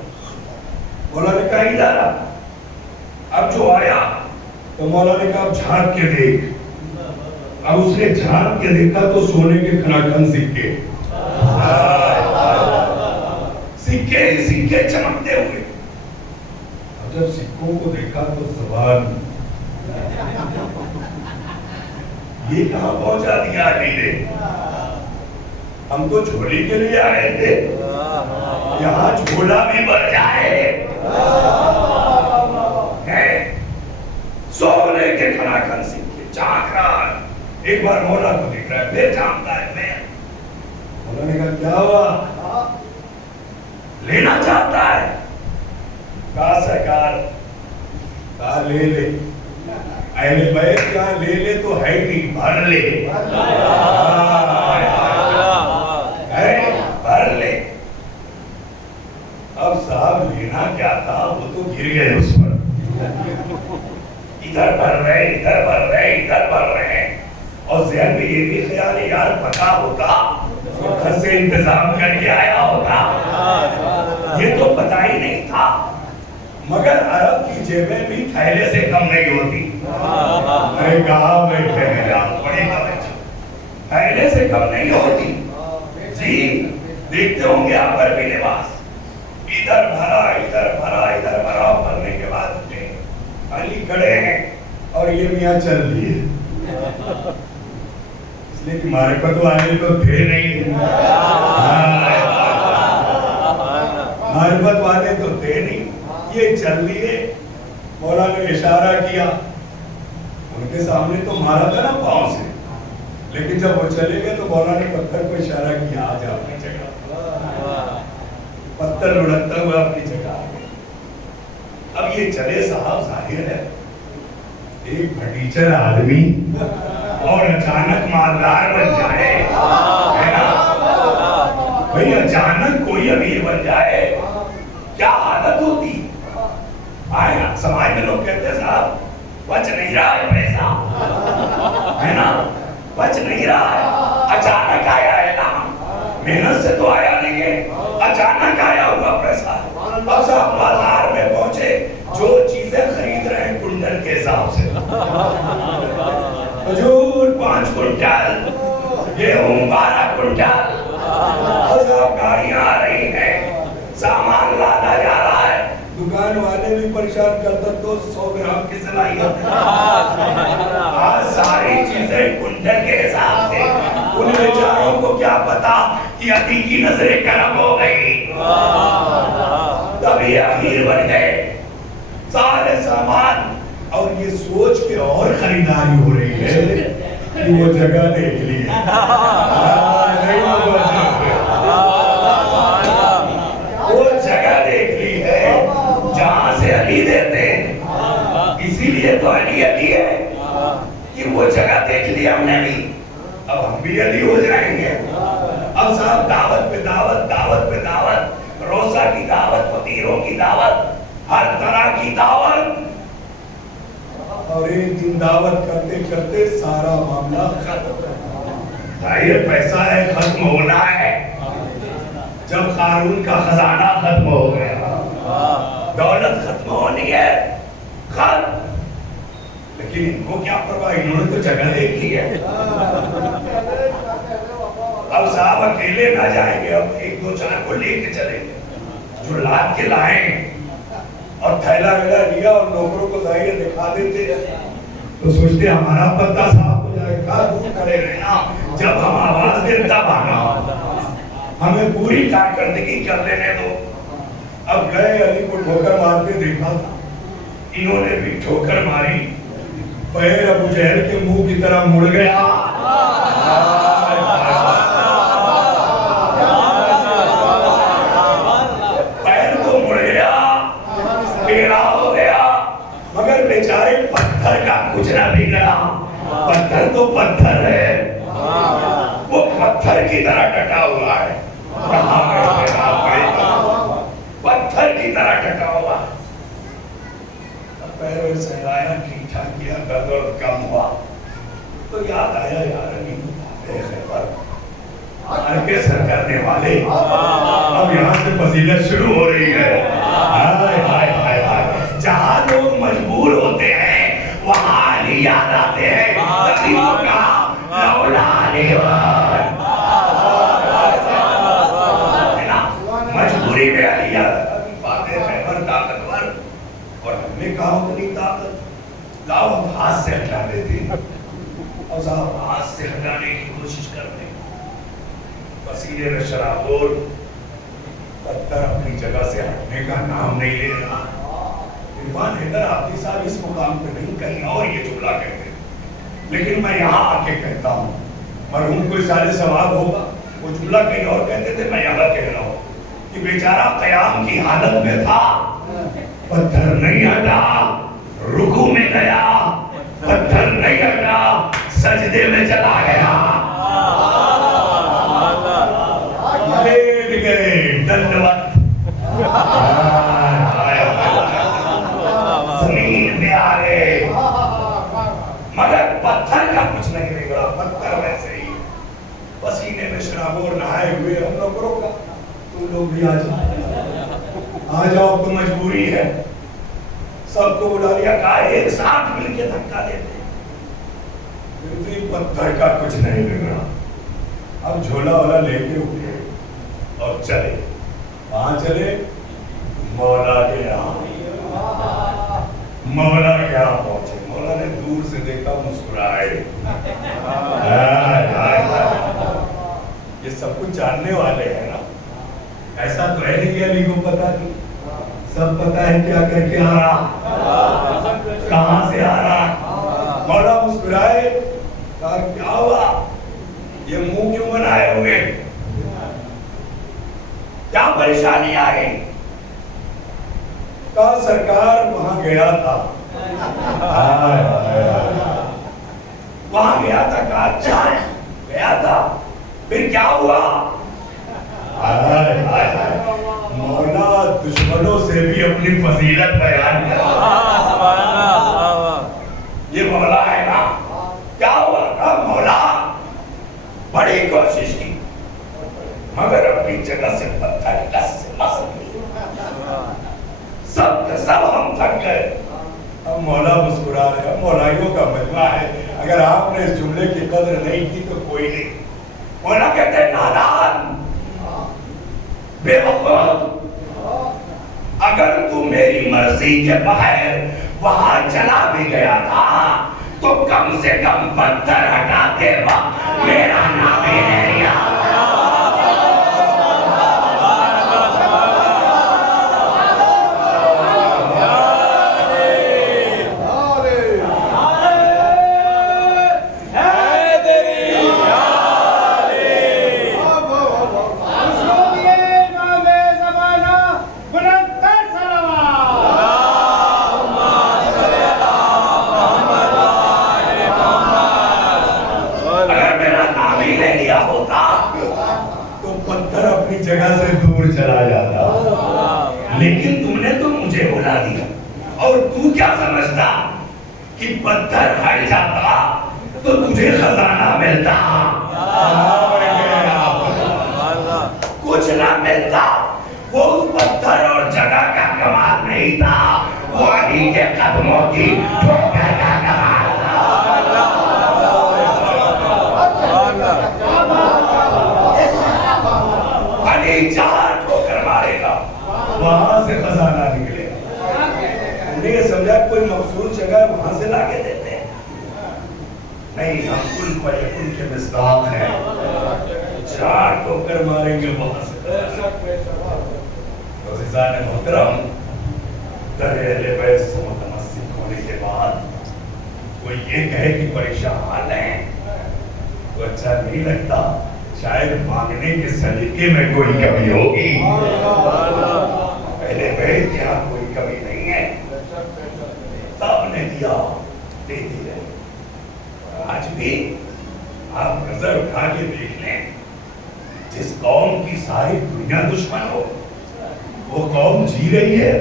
مولا نے کہا ادھر آ۔ اب جو آیا تو مولا نے کہا جھانک کے دیکھ۔ اب اس نے جھانک کے دیکھا تو سونے کے کھناکھن سکے، سکے سکے چمکتے ہوئے۔ اب جب سکوں کو دیکھا تو زبان، یہ کہاں پہنچا دیا علی نے؟ ہم تو جھولی کے لیے آئے تھے، یہاں جھولا بھی بھر جائے۔ سونے کے کھناکھن سکے چاک رہا ہے، ایک بار مولا کو دیکھ رہا ہے، پھر جانتا ہے میں۔ مولا نے کہا کیا ہوا؟ لینا چاہتا ہے؟ کہا سرکار، کہا لے لے، اہل بیت کیا لے لے تو ہے نہیں، بھر لے، بھر لے۔ اب صاحب لینا کیا تھا، وہ تو گر گئے اس پر، ادھر بھر رہے، ادھر بھر رہے، ادھر بھر رہے، اور ذہن میں یہ بھی خیال ہے یار پتا ہوتا گھر سے انتظام کر کے آیا ہوتا، یہ تو پتا ہی نہیں تھا۔ مگر عرب کی جیبیں بھی تھیلے سے کم نہیں ہوتی۔ میں کہا بیٹھے میرا بڑی توجہ، تھیلے سے کم نہیں ہوتی۔ جی دیکھتے ہوں گے آپ پر بھی لباس، ادھر بھرا ادھر بھرا ادھر بھرا، بھرنے کے بعد علی کھڑے ہیں اور یہ میاں چل دیے، اس لیے کہ معرفت والے تو تھے نہیں، معرفت والے تو تھے نہیں، یہ چل لیے۔ مولا نے اشارہ کیا، ان کے سامنے تو مارا تھا نا پاؤں سے، لیکن جب وہ چلے گئے تو مولا نے پتھر کو اشارہ کیا، آ جا اپنی جگہ۔ پتھر لڑکتا ہوا اپنی جگہ آ گیا۔ اب یہ چلے صاحب، ظاہر ہے ایک بھٹیچر آدمی اور اچانک مالدار بن جائے، ہے نا بھئی، اچانک کوئی امیر بن جائے کیا حالت ہوتی آئے نا؟ سماج میں لوگ کہتے ہیں صاحب بچ نہیں رہا ہے پیسہ، ہے نا، بچ نہیں رہا ہے، اچانک آیا ہے نا، محنت سے تو آیا نہیں ہے، اچانک آیا ہوا پیسہ۔ اب صاحب بازار میں پہنچے، جو چیزیں خرید رہے ہیں کنڈل کے حساب سے، کھجور 5 کنٹل، گیہوں 12 کنٹل، اور صاحب گاڑیاں آ رہی ہیں، سامان لادا جا رہا ہے، دکان والے بھی پریشان کرتا تو 100 گرام کی صلاحیت، آج ساری چیزیں کنٹل کے حساب سے۔ ان بیچاروں کو کیا پتا کہ علی کی نظر کرم ہو گئی، تبھی امیر بن گئے، سارے سامان۔ اور یہ سوچ کے اور خریداری ہو رہی ہے کہ وہ جگہ دیکھ لی ہے، وہ جگہ دیکھ لی ہے جہاں سے علی دیتے ہیں، اسی لیے تو علی علی ہے کہ وہ جگہ دیکھ لی ہم نے بھی، اب ہم بھی علی ہو جائیں گے۔ اب صاحب دعوت پہ دعوت، دعوت پہ دعوت، روزہ کی دعوت، فقیروں کی دعوت، ہر طرح کی دعوت، اور ایک دن دعوت کرتے کرتے سارا معاملہ ختم. یہ پیسہ ہے ختم ہونا ہے. جب قارون کا خزانہ ختم ہو گیا، دولت ختم ہونی ہے، ختم. لیکن ان کو کیا پرواہ، انہوں نے تو جگہ دیکھ لی ہے. اب صاحب اکیلے نہ جائیں گے، اب ایک دو چار کو لے کے چلیں گے، جو لاد کے لائیں اور تھیلا ویلا لیا اور نوکروں کو ظاہر دکھا دیتے تو سوچتے ہمارا پتہ صاف ہو جائے گا. دور کھڑے رہنا، جب ہم آواز دیں تب آنا، ہمیں پوری کارکردگی کر لینے دو. اب گئے، علی کو ٹھوکر مارتے دیکھا تھا، انہوں نے بھی ٹھوکر ماری، پیر ابو جہل کے منہ کی طرح مڑ گیا. پیر تو مڑ گیا، ٹیڑھا ہو گیا، مگر بیچارے پتھر کا کچھ نہ بگڑا. پتھر تو پتھر ہے، وہ پتھر کی طرح ڈٹا ہوا ہے. پتھر کی طرح ڈٹا ہوا. پیر سے ہلایا، ٹھیک ٹھاک کیا، درد اور کم ہوا تو یاد آیا یار علی خیبر ہر کے سر کرنے والے، اب یہاں سے فضیلت شروع ہو رہی ہے. جہاں لوگ مجبور ہوتے ہیں وہاں علی یاد آتے ہیں. مجبوری میں علی یاد فاتح خیبر طاقتور، اور ہم نے کہا اتنی طاقت لاؤ ہم ہاتھ سے ہٹا دیتے ہیں. اور صاحب ہاتھ سے ہٹانے کی کوشش کرتے ہیں، پسینے میں شرابور، پتھر اپنی جگہ سے ہٹنے کا نام نہیں لے رہا. عرفان حیدر آبادی صاحب اس مقام پہ نہیں، کہیں اور یہ جملہ کہتے ہیں، لیکن میں یہاں آ کے کہتا ہوں، مرحوم کو اصالِ ثواب ہوگا، وہ جملہ کہیں اور کہتے تھے، میں یہاں کہہ رہا ہوں کہ بیچارہ قیام کی حالت میں تھا، پتھر نہیں ہٹا، رکوع میں گیا، پتھر نہیں ہٹا، سجدے میں چلا گیا. لیٹ گئے، دنڈوت، زمین میں آ گئے، مگر پتھر کا کچھ نہیں بگڑا. پتھر ویسے ہی پسینے میں شرابور نہائے ہوئے. ہم نوکروں کا تم لوگ بھی آ جاؤ، تو مجبوری ہے. سب کو بلا لیا، کہا ایک ساتھ مل کے دھکا دیتے. پتھر کا کچھ نہیں بگڑا. اب جھولا والا لے کے اٹھے اور چلے. وہاں چلے مولا کے یہاں. مولا کے یہاں پہنچے. مولا نے دور سے دیکھا، مسکرائے. یہ سب کچھ جاننے والے ہیں نا، ایسا تو ہے نہیں کہ علی کو پتا نہیں، سب پتا ہے کیا کر کے آ رہا، کہاں سے آ رہا. مولا مسکرائے، کہا کیا ہوا، یہ منہ کیوں بنائے ہوئے، کیا پریشانی آئی. کہا سرکار وہاں گیا تھا. وہاں گیا تھا. کہا اچھا گیا تھا، پھر کیا ہوا. مولا دشمنوں سے بھی اپنی فضیلت بیان کرتا. یہ مولا ہے نا. کیا ہوا. کہا مولا بڑی کوشش کی مگر اپنی جگہ سے پتھر کس سے مسل لی. سب ہم تھک گئے. اب مولا مسکرا رہے ہیں. مولائیوں کا مجمع ہے، اگر آپ نے اس جملے کی قدر نہیں کی تو کوئی نہیں. مولا کہتے ہیں نادان، بے وقوف، اگر تو میری مرضی کے بغیر وہاں چلا بھی گیا تھا تو کم سے کم پتھر ہٹاتے وقت میرا نام ہی نہیں آتا. جگہ سے دور چلا جاتا، لیکن تم نے تو مجھے تجھے بلا دیا اور تو کیا سمجھتا کہ پتھر ہٹ جاتا تو تجھے خزانہ ملتا؟ کچھ نہ ملتا. وہ اس پتھر اور جگہ کا کمال نہیں تھا, وہ علی کے قدموں کی ٹھوکر کا کمال تھا. علی جہاں ٹھوکر مارے گا وہاں سے خزانہ نکلے گا. ہم نے یہ سمجھا کوئی مخصوص جگہ وہاں سے لا کے دیتے ہیں. نہیں, ہم کن فیکن کے مصداق ہیں. جہاں ٹھوکر ماریں گے وہاں سے. عزیزان محترم, در اہل بیت سے متمسک ہونے کے بعد کوئی یہ کہے کہ پریشان حال ہیں تو اچھا نہیں لگتا. شاید مانگنے کے سلیقے میں کوئی کمی ہوگی. اہل بیت کے یہاں کوئی کمی نہیں ہے, سب نے دیا, دیتی رہے. آج بھی آپ نظر اٹھا کے دیکھ لیں, جس قوم کی ساری دنیا دشمن ہو وہ قوم جی رہی ہے.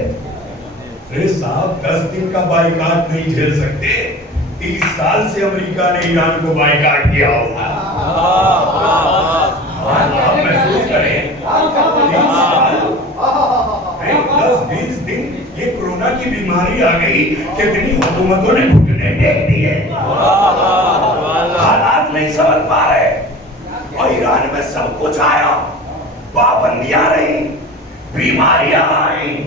ارے صاحب 10 دن کا بائیکاٹ نہیں جھیل سکتے, 30 سال سے امریکہ نے ایران کو بائیکاٹ کیا ہوگا. آپ محسوس کریں 10-20 دن یہ کورونا کی بیماری آ گئی, کتنی حکومتوں نے گھٹنے ٹیک دیے. حالات نہیں سمجھ پا رہے اور ایران میں سب کچھ آیا, پابندیاں رہی, بیماریاں آئیں.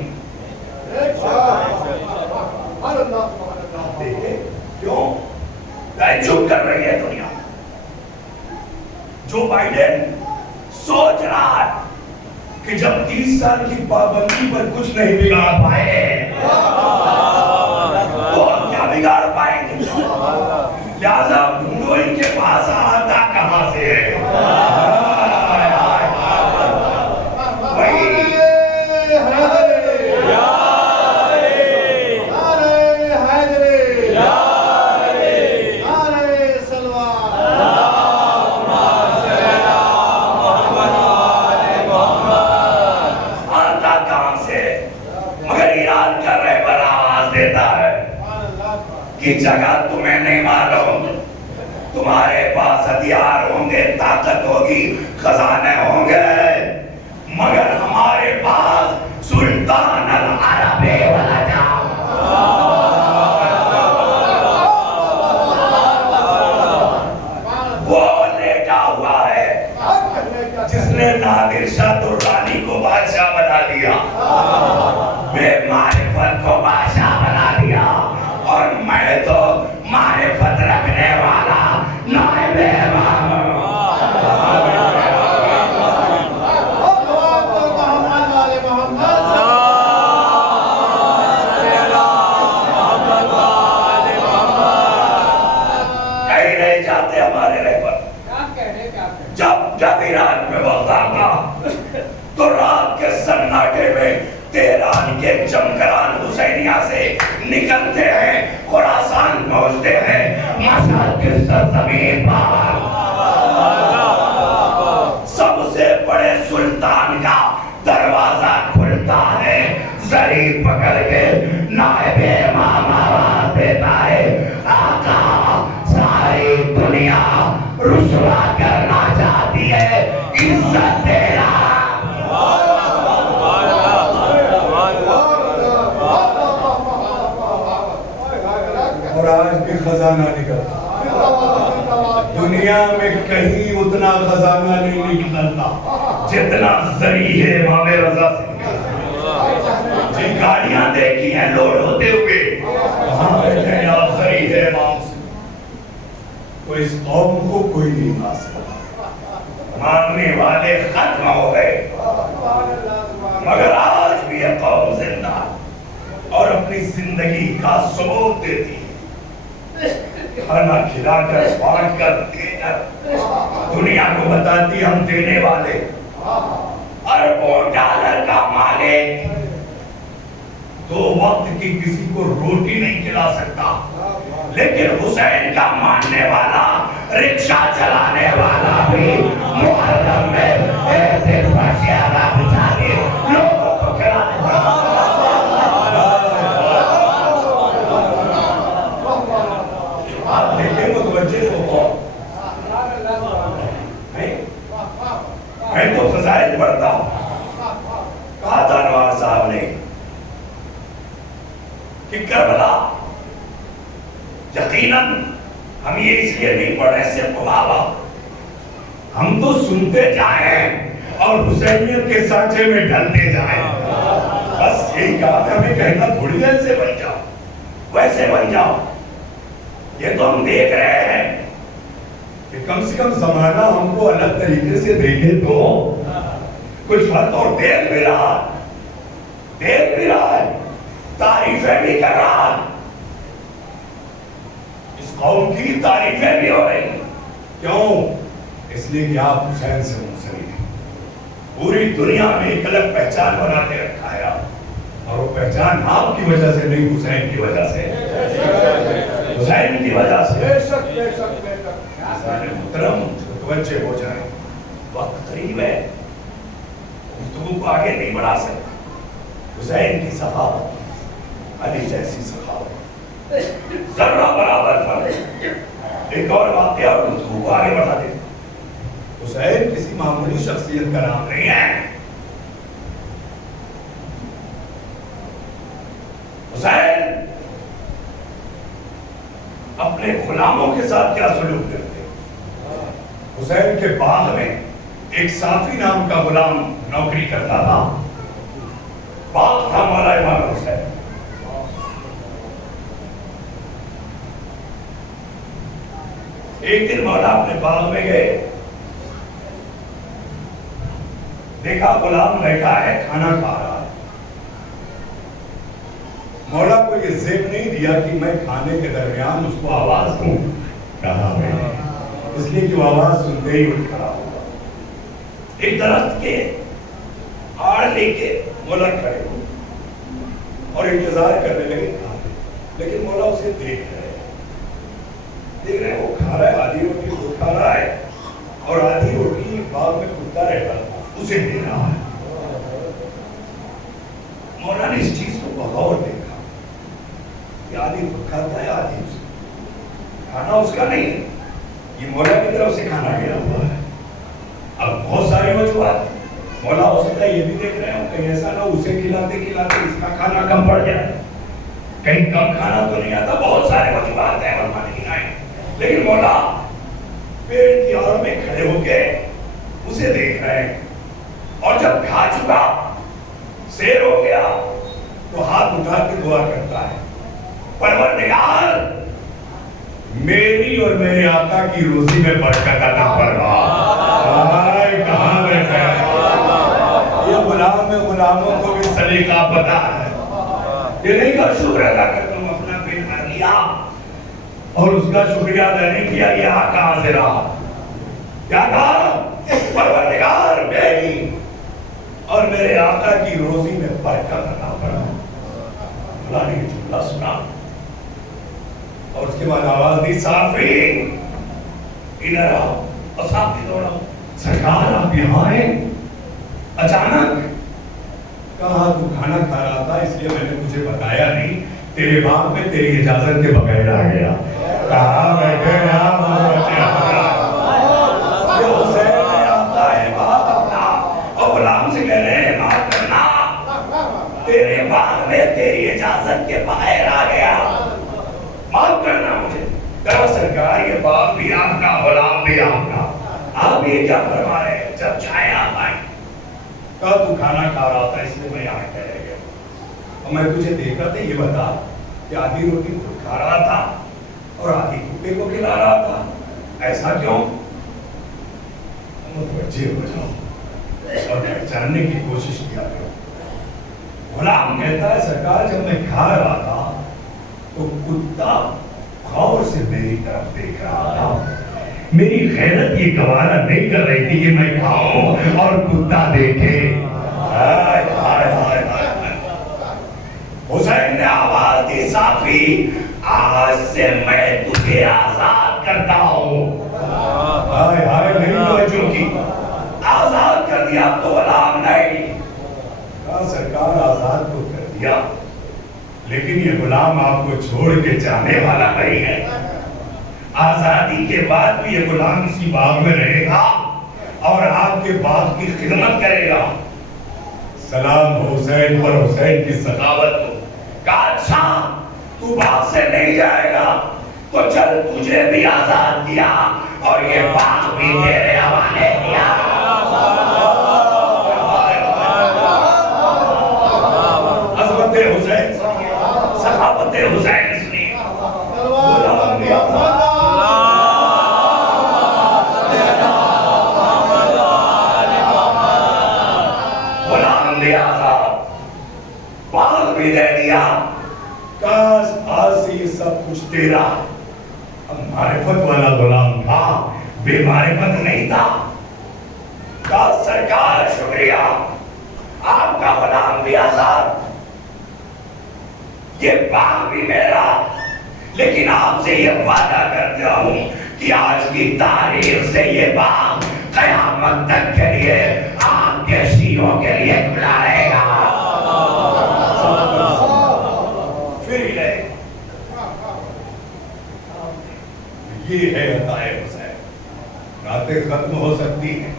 کیوں تعجب کر رہی ہے دنیا. جو بائیڈن سوچ رہا ہے کہ جب 30 سال کی پابندی پر کچھ نہیں بگاڑ پائے تو ہم کیا بگاڑ پائیں گے. لہذا ڈھونڈو ان کے پاس آتا کہاں سے ہے. جگہ تمہیں نہیں معلوم, تمہارے پاس ہتھیار ہوں گے, طاقت ہوگی, خزانے ہوں گے, مگر ہمارے پاس سلطان العرب والعجم, وہ لیٹا ہوا ہے جس نے نادر شاہ درانی کو بادشاہ بنا دیا, بے معرفت کو بادشاہ بنا دیا, اور میں تو معرفت رکھنے والا نائب امام ہوں. کہیں نہیں جاتے ہمارے رہبر. جب ایران میں وقت آتا تو رات کے سناٹے میں تہران کے جمکران حسینیہ سے نکلتے ہیں, خراسان پہنچتے ہیں, مشہد کی سرزمین پر سب سے بڑے سلطان کا دروازہ کھلتا ہے. زری پکڑ کے نائب امام آواز دیتا ہے, آقا ساری دنیا رسوا کرنا چاہتی ہے, عزت تیرا. اور آج بھی خزانہ نکلتا. دنیا میں کہیں اتنا خزانہ نہیں نکلتا جتنا زری ہے امام رضا سے نکلتا. جن گاڑیاں دیکھی ہیں لوڈ ہوتے ہوئے, وہاں بیٹھے ہیں آپ زری ہے امام سے. تو اس قوم کو کوئی نہیں مار سکتا. ماننے والے ختم ہو گئے, مگر آج بھی یہ قوم زندہ اور اپنی زندگی کا ثبوت دیتی ہے. کھانا کھلا کر, بانٹ کر, دے کر دنیا کو بتاتی ہم دینے والے, اربوں ڈالر کا مالک. 2 وقت کی کسی کو روٹی نہیں کھلا سکتا, لیکن حسین کا ماننے والا, رکشہ چلانے والا بھی محرم میں ایسے بچیارہ بچاری لوگوں کو کھلانے والا. کہ کربلا یقیناً ہم یہ اس لیے نہیں پڑھ رہے صرف بابا، ہم تو سنتے جائیں اور حسینیت کے سانچے میں ڈھلتے جائیں. بس یہی کہا کہ ہمیں کہنا تھوڑی دیر سے بن جاؤ ویسے بن جاؤ. یہ تو ہم دیکھ رہے ہیں کہ کم سے کم زمانہ ہم کو الگ طریقے سے دیکھے تو کچھ فرق اور دیکھ بھی رہا ہے تعریفیں بھی کر رہا ہے. اس قوم کی تعریفیں بھی ہو رہی. کیوں؟ اس لیے کہ آپ حسین سے منسلک ہیں. پوری دنیا میں ایک الگ پہچان بنا کے رکھا ہے اور وہ پہچان آپ کی وجہ سے نہیں، حسین کی وجہ سے، حسین کی وجہ سے. محترم توجہ ہو جائے، وقت قریب ہے، گفتگو کو آگے نہیں بڑھا سکتا. حسین کی سخاوت، علی جیسی سخاوت ذرہ برابر فرق. ایک اور واقعہ اور گفتگو کو آگے بڑھا دے. حسین کسی معمولی شخصیت کا نام نہیں ہے. حسین اپنے غلاموں کے ساتھ کیا سلوک کرتے. حسین کے باغ میں ایک صافی نام کا غلام نوکری کرتا تھا. باغ تھا مولا امام حسین. ایک دن مولا اپنے باغ میں گئے، دیکھا غلام بیٹھا ہے کھانا کھا رہا ہے. مولا کو یہ زیب نہیں دیا کہ میں کھانے کے درمیان اس کو آواز دوں. کہا میں اس لیے کہ وہ آواز سنتے ہی اٹھ کھڑا ہوگا. ایک درخت کے آڑ لے کے مولا کھڑے ہو اور انتظار کرنے لگے کھانے. لیکن مولا اسے دیکھ رہے وہ کھا رہا ہے. آدھی روٹی خود کھا رہا ہے اور آدھی روٹی باغ میں کھلتا رہتا اسے دے رہا ہے. مولا نے اس چیز کو بغور دیکھا کہ آدھی خود کھاتا ہے آدھی اسے. کھانا اس کا نہیں ہے، یہ مولا کی طرف سے کھانا گیا ہوا ہے. اب بہت ساری وجوہات. مولا ہو سکتا ہے یہ بھی دیکھ رہے ہوں کہیں ایسا نہ اسے کھلاتے کھلاتے اس کا کھانا کم پڑ جائے، کہیں کم کھانا تو نہیں آتا. بہت سارے وجوہات ہیں علماء نے گنائے. لیکن مولا پیڑ کی آڑ میں کھڑے ہو کے اسے دیکھ رہے ہیں اور جب کھا چکا سیر ہو گیا تو ہاتھ اٹھا کے دعا کرتا ہے، پروردگار میری اور میرے آقا کی روزی میں برکت عطا فرما. کہاں بیٹھا ہے یہ غلام ہے. غلاموں کو بھی سلیقہ پتا ہے. یہ نہیں کہ شکر ادا کرتا ہوں اپنا پیٹ بھر لیا اور اس کا شکریہ ادا نہیں کیا. یہ آقا سے رہا کیا کہا؟ پروردگار میری اور میرے آقا کی روزی میں برکت عطا فرما. اللہ نے یہ جملہ سنا اور اس کے بعد آواز دی صافی ادھر آؤ. اور صافی دوڑا سرکار آپ یہاں ہیں اچانک. کہا تو کھانا کھا رہا تھا اس لیے میں نے تجھے بتایا نہیں، تیرے باغ میں تیری اجازت کے بغیر آ گیا. کہا بیٹھے یہ حسین نے آتا ہے باغ اپنا اور غلام سے کہہ رہے ہیں معاف کرنا تیرے باغ میں تیری اجازت کے بغیر آ گیا، معاف کرنا مجھے. کہا سرکار یہ باغ بھی آپ کا، غلام بھی آپ کا، آپ یہ کیا فرما رہے ہیں؟ جب چاہے آپ آئیں. کہا تو کھانا کھا رہا تھا اس لیے میں یہاں کہہ رہ گیا اور میں تجھے دیکھ رہا تھا. یہ بتا کہ آدھی روٹی خود کھا رہا تھا اور آدھی کتے کو کھلا رہا تھا، ایسا کیوں؟ متوجہ ہو جاؤ اور پہچاننے کی کوشش کیا کرو. غلام کہتا ہے سرکار جب میں کھا رہا تھا تو کتا غور سے میری طرف دیکھ رہا تھا. میری غیرت یہ گوارا نہیں کر رہی تھی کہ میں کھاؤں اور کتا دیکھے. حسین نے آواز دی صافی آج سے میں تجھے آزاد کرتا ہوں. ہائے ہائے میری توجہ کی. آزاد کر دیا تو غلام نہیں. کہا سرکار آزاد تو کر دیا لیکن یہ غلام آپ کو چھوڑ کے جانے والا نہیں ہے. آزادی کے بعد بھی یہ غلام اسی باغ میں رہے گا اور آپ کے باغ کی خدمت کرے گا. سلام حسین پر، حسین کی سخاوت کو. کہا اچھا تو باغ سے نہیں جائے گا تو چل تجھے بھی آزاد کیا اور یہ باغ بھی تیرے حوالے کیا. عظمت حسین سنیے, سخاوت حسین سنیے. غلام بھی آزاد, باغ بھی دے دیا. کاش آج سے یہ سب کچھ تیرا. اب معرفت والا غلام تھا, بے معرفت نہیں تھا. کاش سرکار شکریہ, آپ کا غلام بھی آزاد, یہ باغ بھی میرا. لیکن آپ سے یہ وعدہ کرتا ہوں کہ آج کی تاریخ سے یہ باغ قیامت تک کے لیے آپ کے شیعوں کے لیے کھلا رہے گا. پھر ہی رہے. یہ ہے عطا حسین. راتیں ختم ہو سکتی ہیں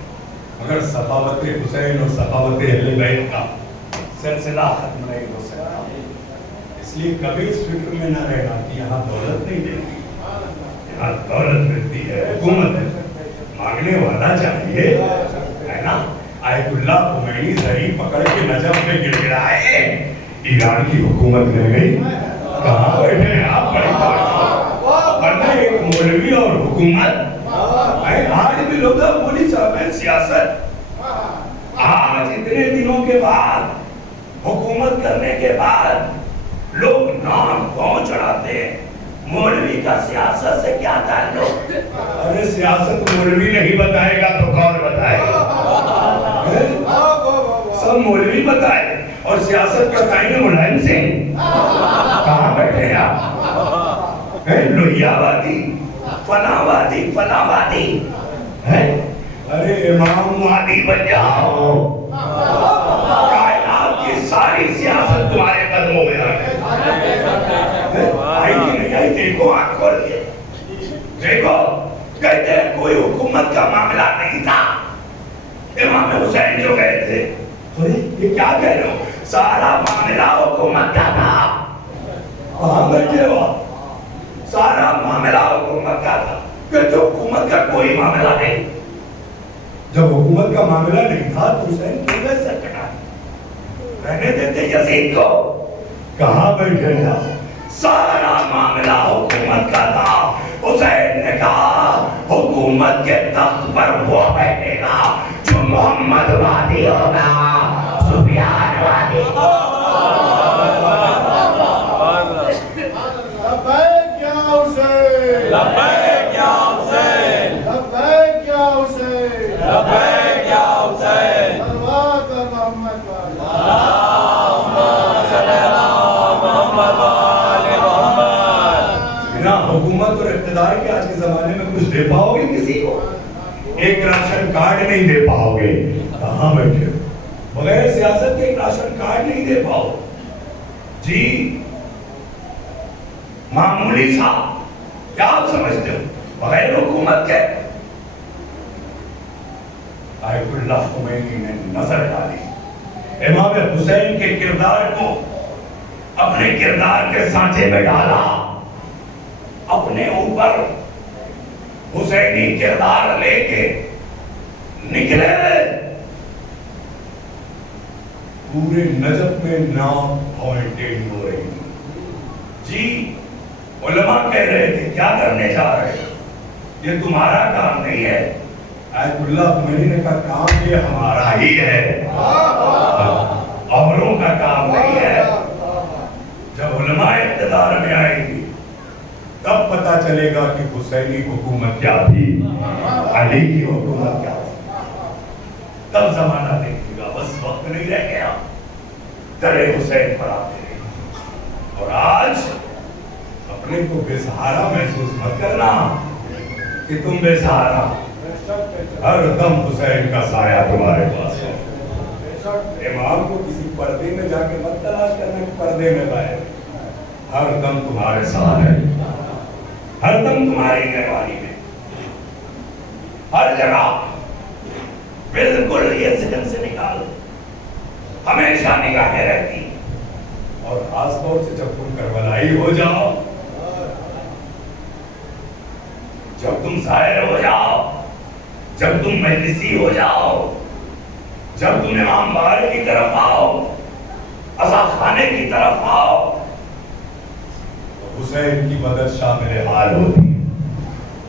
مگر سخاوت حسین اور سخاوت اہل بیت کا سلسلہ ختم نہیں ہو سکتا. اس لیے کبھی اس فکر میں نہ رہنا کہ یہاں دولت نہیں ملتی, یہاں دولت ملتی ہے, حکومت ہے. مانگنے والا چاہیے, ہے نا. آیت اللہ خمینی زری پکڑ کے نجف میں گر گرائے, ایران کی حکومت مل گئی. کہاں بیٹھے ہیں آپ بڑی بات, ورنہ ایک مولوی اور حکومت. آج بھی لوگ بولی صاحب ہے سیاست. آج اتنے دنوں کے بعد حکومت کرنے کے بعد لوگ نام کون چڑھاتے ہیں. مولوی کا سیاست سے کیا تعلق؟ ارے سیاست مولوی نہیں بتائے گا تو کون بتائے گا؟ سب مولوی بتائے اور سیاست بتائیں گے ملائم سنگھ. کہاں بیٹھے ہیں آپ؟ لوہیا وادی, فلاں وادی, فلاں وادی. ارے امام وادی بن جاؤ. کائنات کی ساری سیاست تمہارے قدموں میں آ گئی. آئی کہ نہیں آئی دیکھو, آنکھ کھول کے دیکھو. کہتے ہیں کوئی حکومت کا معاملہ نہیں تھا. امام حسین جو گئے تھے, یہ کیا کہہ رہے ہو, سارا معاملہ حکومت کا تھا. کہاں بیٹھے ہو, سارا معاملہ حکومت کا تھا. کہتے حکومت کا کوئی معاملہ نہیں. جب حکومت کا معاملہ نہیں تھا تو حسین کیوں گئے سر کٹا رہنے دیتے یزید کو. کہاں بیٹھے ہیں, سارا معاملہ حکومت کا تھا. حسین نے کہا حکومت کے تخت پر وہ بیٹھے گا جو محمد وادی ہوگا, سفیان وادی. لبیک یا حسین, لبیک یا حسین, لبیک یا حسین, لبیک یا حسین. صلوات محمد والا. اللہم صلی علی محمد وآل محمد. بنا حکومت اور اقتدار کے آج کے زمانے میں کچھ دے پاؤ گے کسی کو؟ ایک راشن کارڈ نہیں دے پاؤ گے. کہاں بیٹھے ہو, بغیر سیاست کے ایک راشن کارڈ نہیں دے پاؤ جی. معمولی سا کیا آپ سمجھتے ہو بغیر حکومت کے؟ آیت اللہ خمینی نے نظر ڈالی, امام حسین کے کردار کو اپنے کردار کے سانچے میں ڈالا, اپنے اوپر حسینی کردار لے کے نکلے. پورے نجف میں نام اپوائنٹڈ ہو رہی جی. علماء کہہ رہے تھے کیا کرنے جا رہے ہیں, یہ تمہارا کام نہیں ہے. آیت اللہ خمینی نے کہا کام یہ ہمارا ہی ہے, اوروں کا کام نہیں ہے. جب علماء اقتدار میں آئیں گی تب پتا چلے گا کہ حسینی حکومت کیا تھی, علی کی حکومت کیا تھی. تب زمانہ دیکھے گا. بس وقت نہیں رہ گیا, ترے حسین پر آتے ہیں. اور آج اپنے کو بے سہارا محسوس مت کرنا کہ تم بے سہارا. ہر دم حسین کا سایہ تمہارے پاس ہے. امام کو کسی پردے میں جا کے مت تلاش کرنا کہ پردے میں پائے. ہر دم تمہارے ساتھ ہے, ہر دم تمہاری نگرانی میں, ہر جگہ. بالکل یہ ذہن سے نکال, ہمیشہ نگاہیں رہتی اور خاص طور سے جب تم کربلائی ہو جاؤ، جب تم ظاہر ہو جاؤ، جب تم مجلسی ہو جاؤ، جب تم امام بارے کی طرف آؤ، عزا خانے کی طرف آؤ، تو حسین کی مدد شامل حال ہوتی ہے۔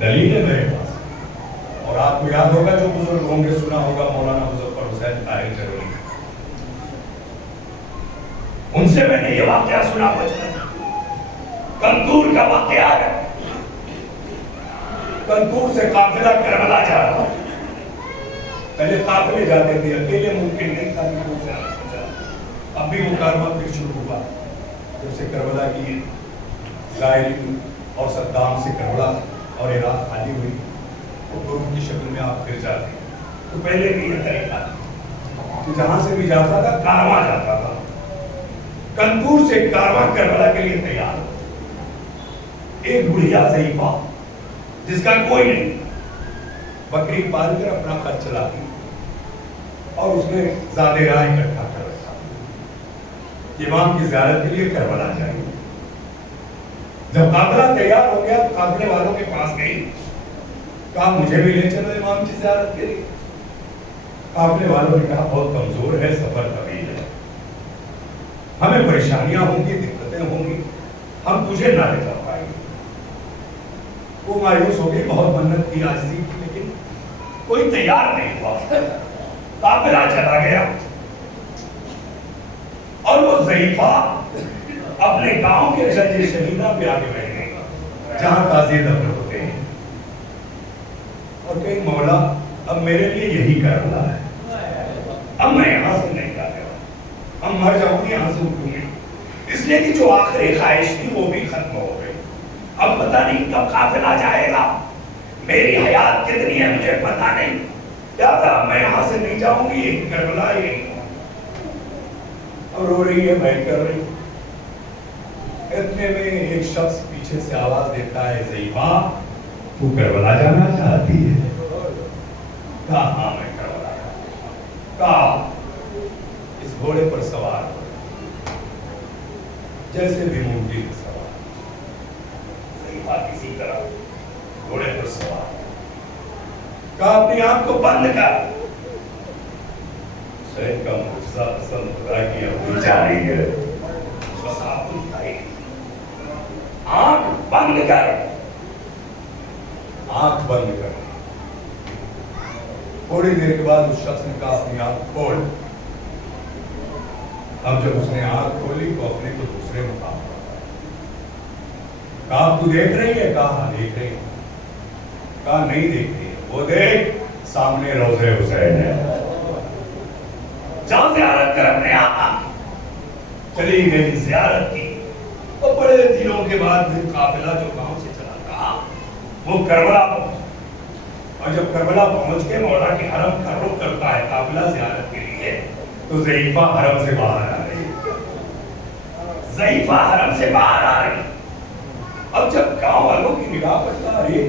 دلیل ہے میرے پاس، اور آپ کو یاد ہوگا جو بزرگ ہوں گے، سنا ہوگا مولانا مظفر حسین طاہر چرولی، ان سے میں نے یہ واقعہ سنا بچپن، کنتور کا واقعہ ہے۔ کنتور سے قافلہ کربلا جا رہا، پہلے قافلے جاتے تھے، اکیلے ممکن نہیں تھا کہ وہ سے اب بھی وہ کارواں پھر شروع ہوا جب سے کربلا کی ظاہری اور صدام سے کربلا اور عراق خالی ہوئی، وہ گروہ کی شکل میں آپ پھر جاتے ہیں۔ تو پہلے بھی یہ طریقہ تھا کہ جہاں سے بھی جاتا تھا کارواں جاتا تھا، کنتور سے کارواں کربلا کے لیے تیار، ایک بڑھیا ضعیفہ جس کا کوئی نہیں، بکری پال کر اپنا خرچ چلاتی اور اس نے زیادہ راہ اکٹھا کر رکھا، امام کی زیارت کے لیے کربلا جائے۔ جب قافلہ تیار ہو گیا تو قافلے والوں کے پاس گئی، کہا مجھے بھی لے چلو امام کی زیارت کے لیے۔ قافلے والوں نے کہا بہت کمزور ہے، سفر طویل ہے، ہمیں پریشانیاں ہوں گی، دقتیں ہوں گی، ہم تجھے نہ لے جا پائیں گے۔ وہ مایوس ہو گئی، بہت منت کی، عاجزی کی، لیکن کوئی تیار نہیں ہوا۔ قافلہ چلا گیا اور وہ ضعیفہ اپنے گاؤں کے درج شہیدہ پہ آگے بیٹھ گئے جہاں تازی دفن ہوتے ہیں، اور کہیں مولا اب میرے لیے یہی کربلا ہے، اب میں یہاں سے نہیں جانے والا، اب مر جاؤں گی یہاں سے اٹھوں گی، اس لیے کہ جو آخری خواہش تھی وہ بھی ختم ہو گئی۔ اب پتہ نہیں کب قافلہ جائے گا، میری حیات کتنی ہے مجھے پتہ نہیں، کیا تھا میں یہاں سے نہیں جاؤں گی، یہ کربلا یہی ہوں۔ اب رو رہی ہے، میں کر رہی ہوں، اتنے میں ایک شخص پیچھے سے آواز دیتا ہے، ضعیفہ تو کربلا جانا چاہتی ہے؟ کہا ہاں میں کربلا جانا۔ کہا اس گھوڑے پر سوار ہو، جیسے بھی ممکن سوار، ضعیفہ کسی طرح گھوڑے پر سوار، کہا اپنی آنکھ کو بند کر، حسین کا معجزہ پسند خدا کی اپنی جاری ہے، بس آپ کو دکھائی، آنکھ بند کر، آنکھ بند کر۔ تھوڑی دیر کے بعد اس شخص نے کہا اپنی آنکھ کھول۔ اب جب اس نے آنکھ کھولی تو اپنے کو دوسرے مقام پر کہا تو دیکھ رہی ہے؟ کہا ہاں دیکھ رہی ہے۔ کہا نہیں دیکھ رہی ہے، وہ دیکھ سامنے روضہ حسین ہے، جہاں زیارت کر اپنے آقا۔ چلی گئی زیارت کی، اور بڑے دنوں کے بعد پھر قافلہ جو گاؤں سے چلا تھا وہ کربلا پہنچ، اور جب کربلا پہنچ کے مولا کے حرم کا رخ کرتا ہے قافلہ زیارت کے لیے، تو ضعیفہ حرم سے باہر آ رہی ہے، ضعیفہ حرم سے باہر آ رہی ہے۔ اب جب گاؤں والوں کی نگاہ پڑتا ہے،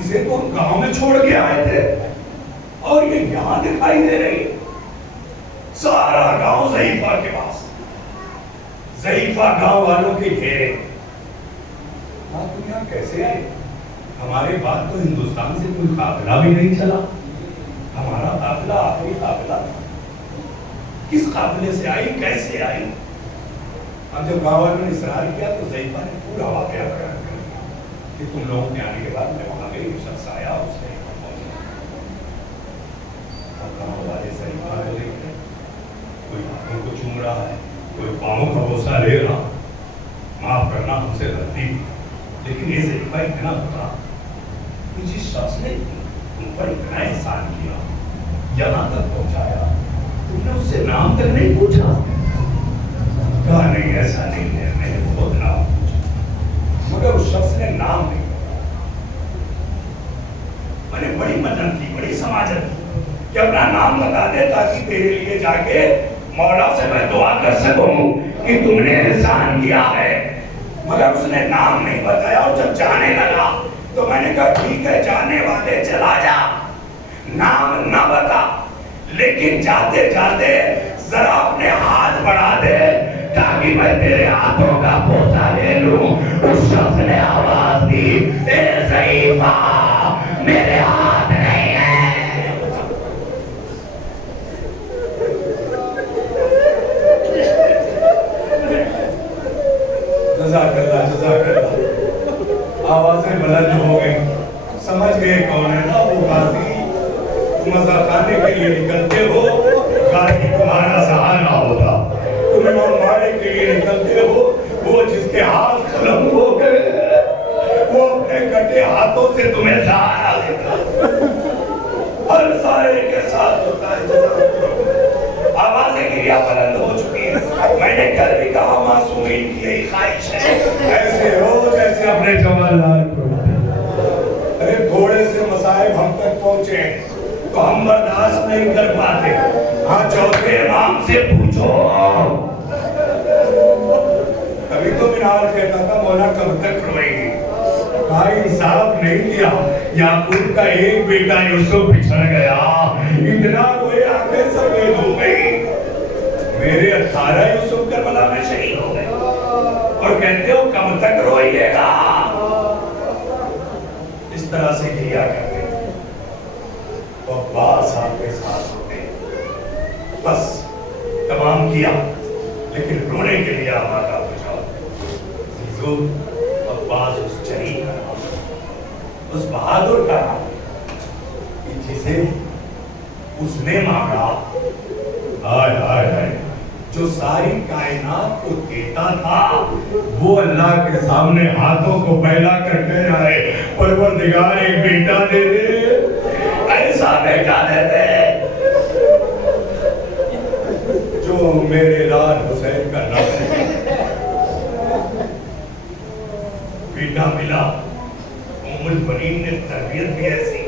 اسے تو گاؤں میں چھوڑ کے آئے تھے اور یہ یہاں دکھائی دے رہی ہے، سارا گاؤں ضعیفہ کے پاس، ضعیفہ گاؤں والوں کے گھیرے۔ ہاں تم یہاں کیسے آئے؟ ہمارے بعد تو ہندوستان سے کوئی قافلہ بھی نہیں چلا، ہمارا قافلہ آخری قافلہ تھا، کس قافلے سے آئی، کیسے آئی؟ اب جب گاؤں والوں نے اصرار کیا تو ضعیفہ نے پورا واقعہ بیان کر دیا کہ تم لوگوں کے آنے کے بعد میں وہاں گئی، ایک شخص آیا، اس نے گاؤں والے ضعیفہ کو دیکھ رہے، کوئی ہاتھوں کو چوم رہا ہے، کوئی پاؤں کا بوسہ لے رہا، معاف کرنا ہم سے غلطی، لیکن یہ ضعیفہ اتنا بڑا کہ جس شخص نے ان پر اتنا احسان کیا، یہاں تک پہنچایا، تم نے اس سے نام تک نہیں پوچھا؟ کہا نہیں ایسا نہیں ہے، میں نے بہت نام پوچھا، مگر اس شخص نے نام نہیں پوچھا۔ میں نے بڑی مدد کی، بڑی سماجت کی کہ اپنا نام بتا دے تاکہ تیرے لیے جا کے مولا سے میں دعا کر سکوں کہ تم نے احسان کیا ہے، مگر اس نے نام نہیں بتایا۔ اور جب جانے لگا تو میں نے کہا ٹھیک ہے جانے والے چلا جا، نام نہ بتا، لیکن جاتے جاتے ذرا اپنے ہاتھ بڑھا دے تاکہ کہ میں تیرے ہاتھوں کا بوسہ لے لوں. اس شخص نے آواز دی, اے ضعیفہ, میرے ہاتھ نہیں ہے. جزاک اللہ, جزاک اللہ. آوازیں بلند ہو گئی. سمجھ گئے کون ہے نا وہ غازی. تم مزہ خانے کے لیے نکلتے ہو, غازی تمہارا سہارا ہوتا. تم امام مالک کے لیے نکلتے ہو, وہ جس کے ہاتھ قلم ہو گئے, وہ اپنے کٹے ہاتھوں سے تمہیں سہارا دیتا. ہر سارے کے ساتھ ہوتا ہے. جزاک اللہ. آوازیں گریا بلند ہو چکی ہیں. میں نے کل بھی کہا معصومین کی یہی خواہش ہے. ایسے ہو جیسے اپنے جوالات کو ارے تھوڑے سے مصائب ہم تک پہنچے تو ہم برداشت نہیں کر پاتے. ہاں, چوتھے امام سے پوچھو. کبھی تو منار کہتا تھا مولا کب تک روئے گی. کہا انصاف نہیں کیا. یعقوب کا ایک بیٹا یوسف بچھڑ گیا, اتنا روئے آنکھیں سفید ہو گئی. میرے 18 یوسف کربلا میں شہید ہو گئے, اور کہتے ہو کب تک روئیے گا. اس طرح سے کیا کرتے تو عباس آپ کے ساتھ ہوتے. بس تمام کیا, لیکن رونے کے لیے آمادہ ہو جاؤ. عزیزو, عباس اس جری کا نام, اس بہادر کا نام, جسے اس نے مانگا. ہائے ہائے ہائے, جو ساری کائنات کو دیتا تھا, وہ اللہ کے سامنے ہاتھوں کو پھیلا کر کہہ رہا ہے, پروردگار ایک بیٹا دے دے, ایسا بیٹا دے دے جو میرے لال حسین کا نام ہے. بیٹا ملا. ام البنین نے تربیت بھی ایسی,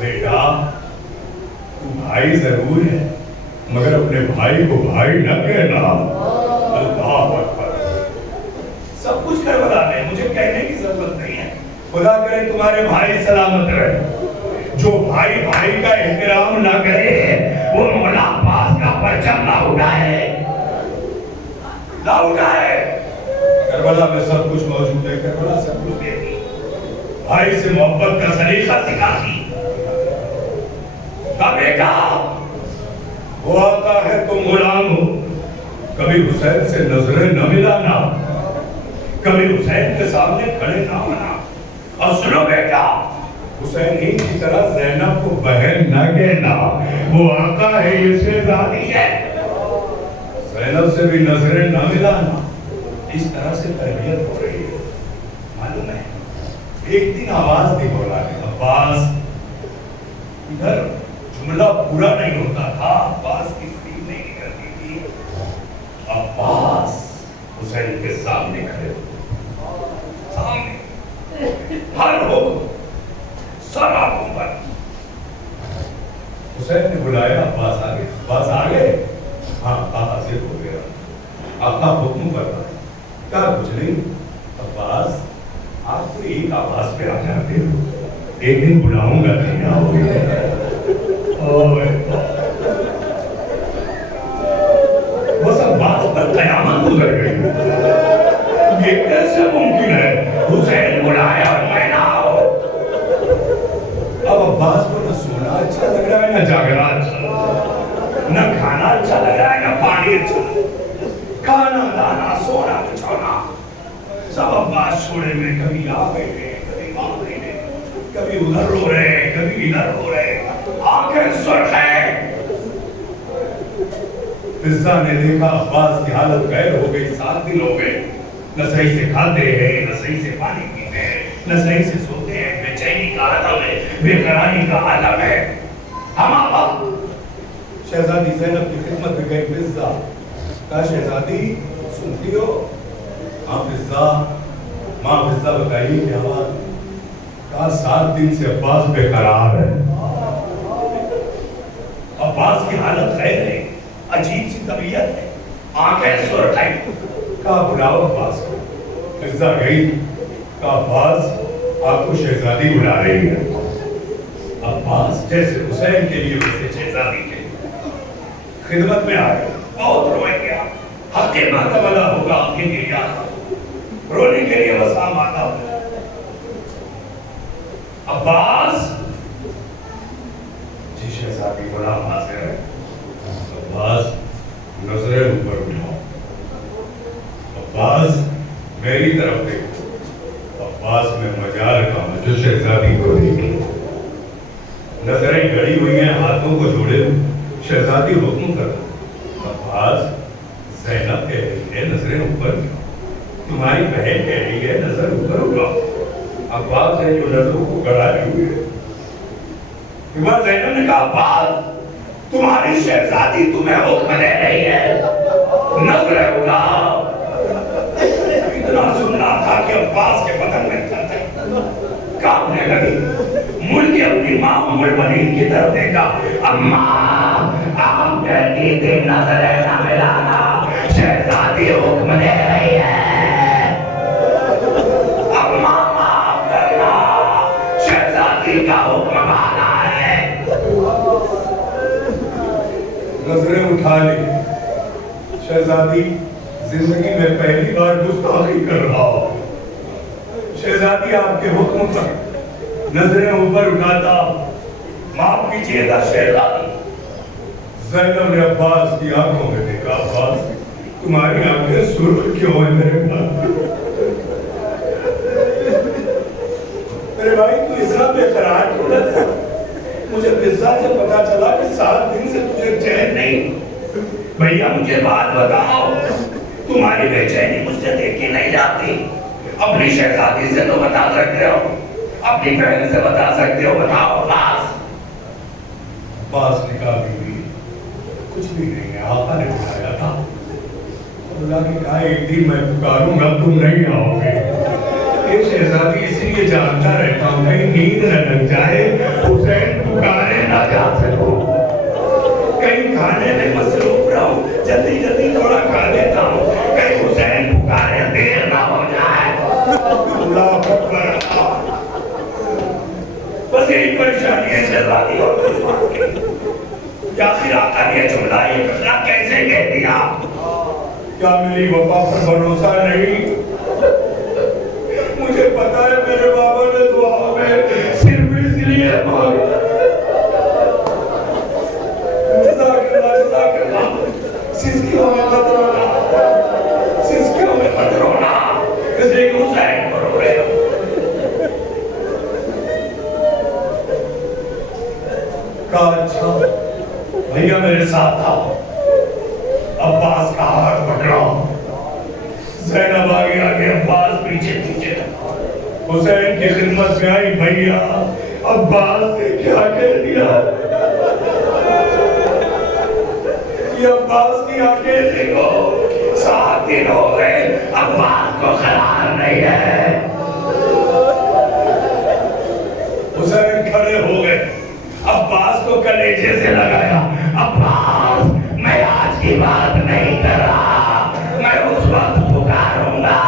بیٹا تو بھائی ضرور ہے, مگر اپنے بھائی کو بھائی نہ کہنا. اللہ اکبر. سب کچھ کربلا میں, مجھے کہنے کی ضرورت نہیں ہے. خدا کرے تمہارے بھائی سلامت رہے. جو بھائی بھائی کا احترام نہ کرے, وہ مولا عباس کا پرچم نہ اٹھائے, نہ اٹھائے. کربلا میں سب کچھ موجود ہے. کربلا سب کچھ دے دی. بھائی سے محبت کا سلیقہ سکھاتی. بیٹا وہ آتا ہے تم غلام ہو, کبھی حسین سے نظریں نہ ملانا, کبھی حسین کے سامنے کھڑے نہ ہونا. اور سنو بیٹا, حسین ہی کی طرح زینب کو بہن نہ کہنا, وہ آقا ہے, یہ شہزادی ہے. زینب سے بھی نظریں نہ ملانا. اس طرح سے تربیت ہو رہی ہے. معلوم ہے, ایک دن آواز دی مولا نے, عباس. ادھر جملہ پورا نہیں ہوتا تھا, عباس کی سیل نہیں نکلتی تھی. عباس حسین کے سامنے کھڑے ہو, سامنے ہر ہو سر آنکھوں پر. حسین نے بلایا, عباس آگے. عباس آگے. ہاں, حاضر ہو گیا. آقا حکم کرنا ہے. کہا کچھ نہیں. عباس, آپ کو ایک آواز پہ آ جاتے ہو, ایک دن بلاؤں گا نہیں آؤ. بس عباس پر قیامت گزر گئی. یہ کیسے ممکن ہے, حسین بلایا اور میں نہ آؤ. اب عباس کو نہ سونا اچھا لگ رہا ہے, نہ جاگنا اچھا لگ رہا ہے, نہ کھانا اچھا لگ رہا ہے, نہ پانی اچھا لگ رہا ہے. کھانا دانا سونا بچھونا سب عباس چھوڑے میں, کبھی آ بیٹھے, کبھی وہاں بیٹھے, کبھی ادھر رو رہے, کبھی ادھر رو رہے, آنکھیں سرخ ہیں. فضا نے دیکھا عباس کی حالت غیر ہو گئی. 7 دن ہو گئے, نہ صحیح سے کھاتے ہیں, نہ صحیح سے پانی پیتے ہیں, نہ صحیح سے سوتے ہیں. بے چینی کا عالم ہے, بے قراری کا عالم ہے. ہم آقا شہزادی زینب کی خدمت میں گئی. فضا کہا, شہزادی سنتی ہو؟ ہاں فضا. ماں فضا بتائیے کیا بات؟ کہا 7 دن سے عباس بے قرار ہے. عباس کی حالت خیر ہے, عجیب سی طبیعت ہے, آنکھیں سرخ ہیں. کہا بلاؤ عباس کو. فضا گئی. کہا عباس, آپ کو شہزادی بلا رہی ہے. عباس جیسے حسین کے لیے ویسے شہزادی کے خدمت میں آ گئے. بہت روئے گیا, حق کے ماتم ادا ہوگا، آپ کے لیے یاد رونے کے لیے وسام آتا ہوگا۔ عباس جی شہزادی غلام حاضر ہے۔ عباس نظریں اوپر اٹھاؤ، عباس میری طرف دیکھو، عباس میں مجال کا ہوں جو شہزادی کو دیکھیں، نظریں گڑی ہوئی ہیں، ہاتھوں کو جوڑے شہزادی حکم کرتا۔ عباس زینب کہہ رہی ہے نظریں اوپر اٹھاؤ، تمہاری بہن کہہ رہی ہے نظر اوپر اٹھاؤ۔ عباس ہے جو نظروں کو گڑائے ہوئے ہے۔ امام زینب نے کہا عباس تمہاری شہزادی تمہیں حکم دے رہی ہے، نظریں اٹھاؤ۔ اتنا سننا تھا کہ عباس کے بدن میں کانپنے لگی، مڑ کے اپنی ماں ام المؤمنین کی طرف دیکھا، اماں آپ کہتی تھی نظریں نہ ملانا، شہزادی حکم دے رہی ہے، اماں معاف کرنا، شہزادی کا حکم مانا ہے۔ نظریں اٹھا لی، شہزادی زندگی میں پہلی بار گستاخی کر رہا ہوں، شہزادی آپ کے حکم پر نظریں اوپر اٹھاتا، معاف کیجیے گا شہزادی۔ زینب نے عباس کی آنکھوں میں دیکھا، عباس تمہاری آنکھیں سرخ کیوں ہیں میرے بھائی، تو اتنا بے قرار کیوں ہے؟ مجھے قصہ سے پتا چلا کہ 7 دن سے تجھے چین نہیں۔ بھیا مجھے بات بتاؤ، تمہاری بے چینی مجھ سے دیکھی نہیں جاتی، اپنی شہزادی سے تو بتا سکتے ہو، اپنی بہن سے بتا سکتے ہو، بتاؤ عباس۔ عباس نے کہا بیوی کچھ بھی نہیں ہے، آقا نے بلایا تھا، اللہ نے کہا ایک دن میں پکاروں گا تم نہیں آؤ گے۔ یہ شہزادی اس لیے جانتا رہتا ہوں کہیں نیند نہ لگ جائے، حسین پکارے نہ جا سکو، کہیں کھانے میں مصروف رہوں، جلدی جلدی تھوڑا کھا لیتا ہوں، کہیں حسین پکارے دیر نہ ہو جائے۔ اللہ اکبر اللہ، بس یہی پریشانی ہے شہزادی اور یا پھر آقا نے جملہ یہ کتنا کیسے کہہ دیا؟ کیا میری وفا پر بھروسہ نہیں؟ مجھے پتا ہے میرے بابا نے دعا میں صرف اس لیے مانگا، جزاک اللہ، سسکیوں میں مت رونا، سسکیوں میں مت رونا، اس لیے حسین کو رو رہے ہو۔ کہا اچھا بھیا میرے ساتھ آؤ، عباس کا ہاتھ پکڑا، زینب آگے آگے، عباس پیچھے پیچھے، حسین کی خدمت میں آئی، بھیا عباس نے کیا کہہ دیا؟ یہ عباس کی آنکھیں دیکھو، 7 دن ہو گئے عباس کو قرار نہیں ہے۔ حسین کھڑے ہو گئے، عباس کو کلیجے سے لگایا، عباس میں آج کی بات نہیں کر رہا، میں اس وقت پکاروں گا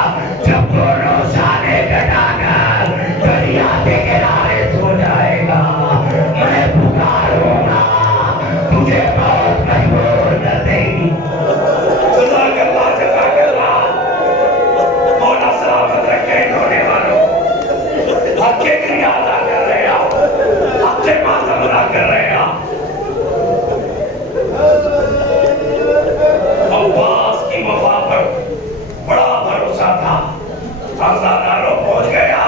جب دونوں شانے کٹا کر دریا کے کنارے سو جائے گا، میں پکاروں گا تجھے بہت مجبور کر دے گی۔ جزاک اللہ، جزاک اللہ، مولا سلامت رکھے رونے والوں، حق کے لیے ادا کر رہے ہیں، حق کے ماتم ادا کر رہے ہیں۔ عباس کی وفا پر بڑا بھروسہ تھا، خزانہ پہنچ گیا،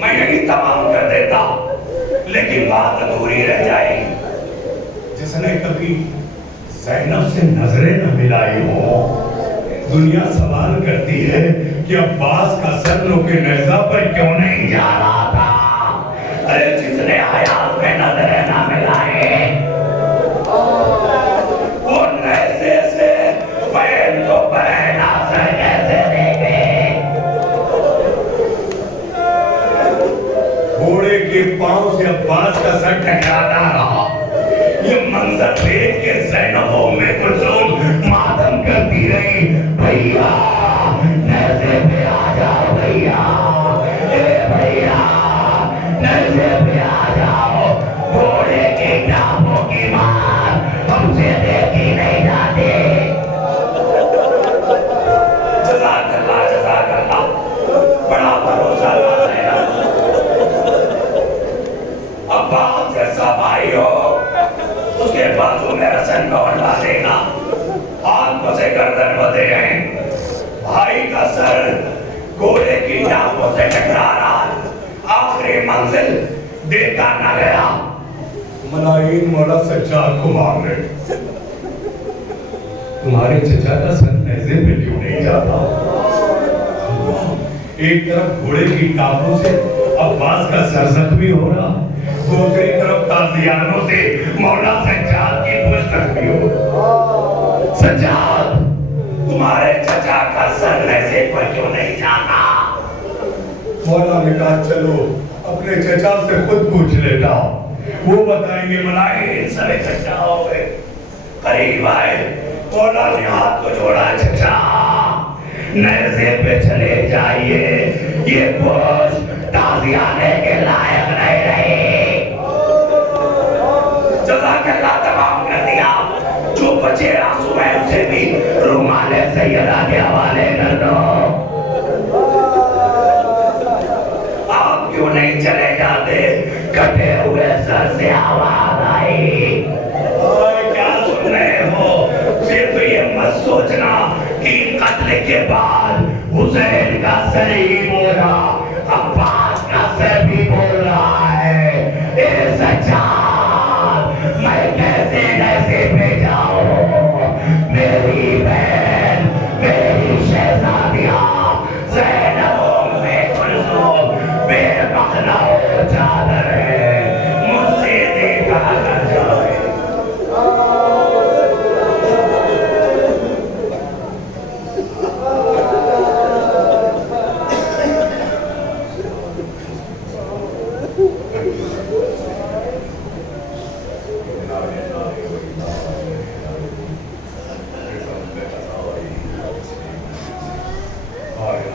میں یہی تمام کر دیتا، لیکن بات ادھوری رہ جائے گی۔ جس نے کبھی زینب سے نظریں نہ ملائی ہو، دنیا سوال کرتی ہے کہ عباس کا سر کے نیزہ پر کیوں نہیں جا رہا تھا؟ ارے جس نے حیات میں نظریں نہ ملائے، وہ نیزے سے بہن کو بہنا سر کیسے دیکھے؟ گھوڑے کے پاؤں سے عباس کا سر ٹکراتا رہا، یہ منظر دیکھ کے زینب ام کلثوم ماتم کرتی رہی، بھیا نیزے پہ آ جاؤ، بھیا اے بھیا نیزے پہ آ جاؤ، گھوڑے کے ٹانگوں کی مار ہم سے دیکھی نہیں جاتی۔ بھائی کا سر گھوڑے کی ٹانگوں سے ٹکرا رہا، آخری منزل دیکھا نہ گیا، ملائین مولا سجاد کو مار رہے۔ تمہارے چچا کا سر نیزے پہ کیوں نہیں جاتا؟ ایک طرف گھوڑے کی ٹانگوں سے عباس کا سر زخمی ہو رہا، دوسری طرف تازیانوں سے مولا سجاد کی پشت زخمی ہو رہا۔ سجاد، تمہارے چچا کا سر نیزے پر کیوں نہیں جاتا؟ مولا نے کہا چلو اپنے چچا سے خود پوچھ لیتا، وہ بتائیں گے۔ ملائین سب اکٹھا ہو گئے، قریب آئے، مولا نے ہاتھ کو جوڑا، چچا نیزے پہ چلے جائیے، یہ پوچھ تازیانے کے لائق نہیں رہی۔ جزاک اللہ تمام کر دیا، جو بچے آنسو ہیں اسے بھی رومال سیدہ کے حوالے کر دو۔ آپ کیوں نہیں چلے جاتے؟ کٹے ہوئے سر سے آواز آئی، کیا سن رہے ہو؟ صرف یہ مت سوچنا کہ قتل کے بعد حسین کا سر ہی بولا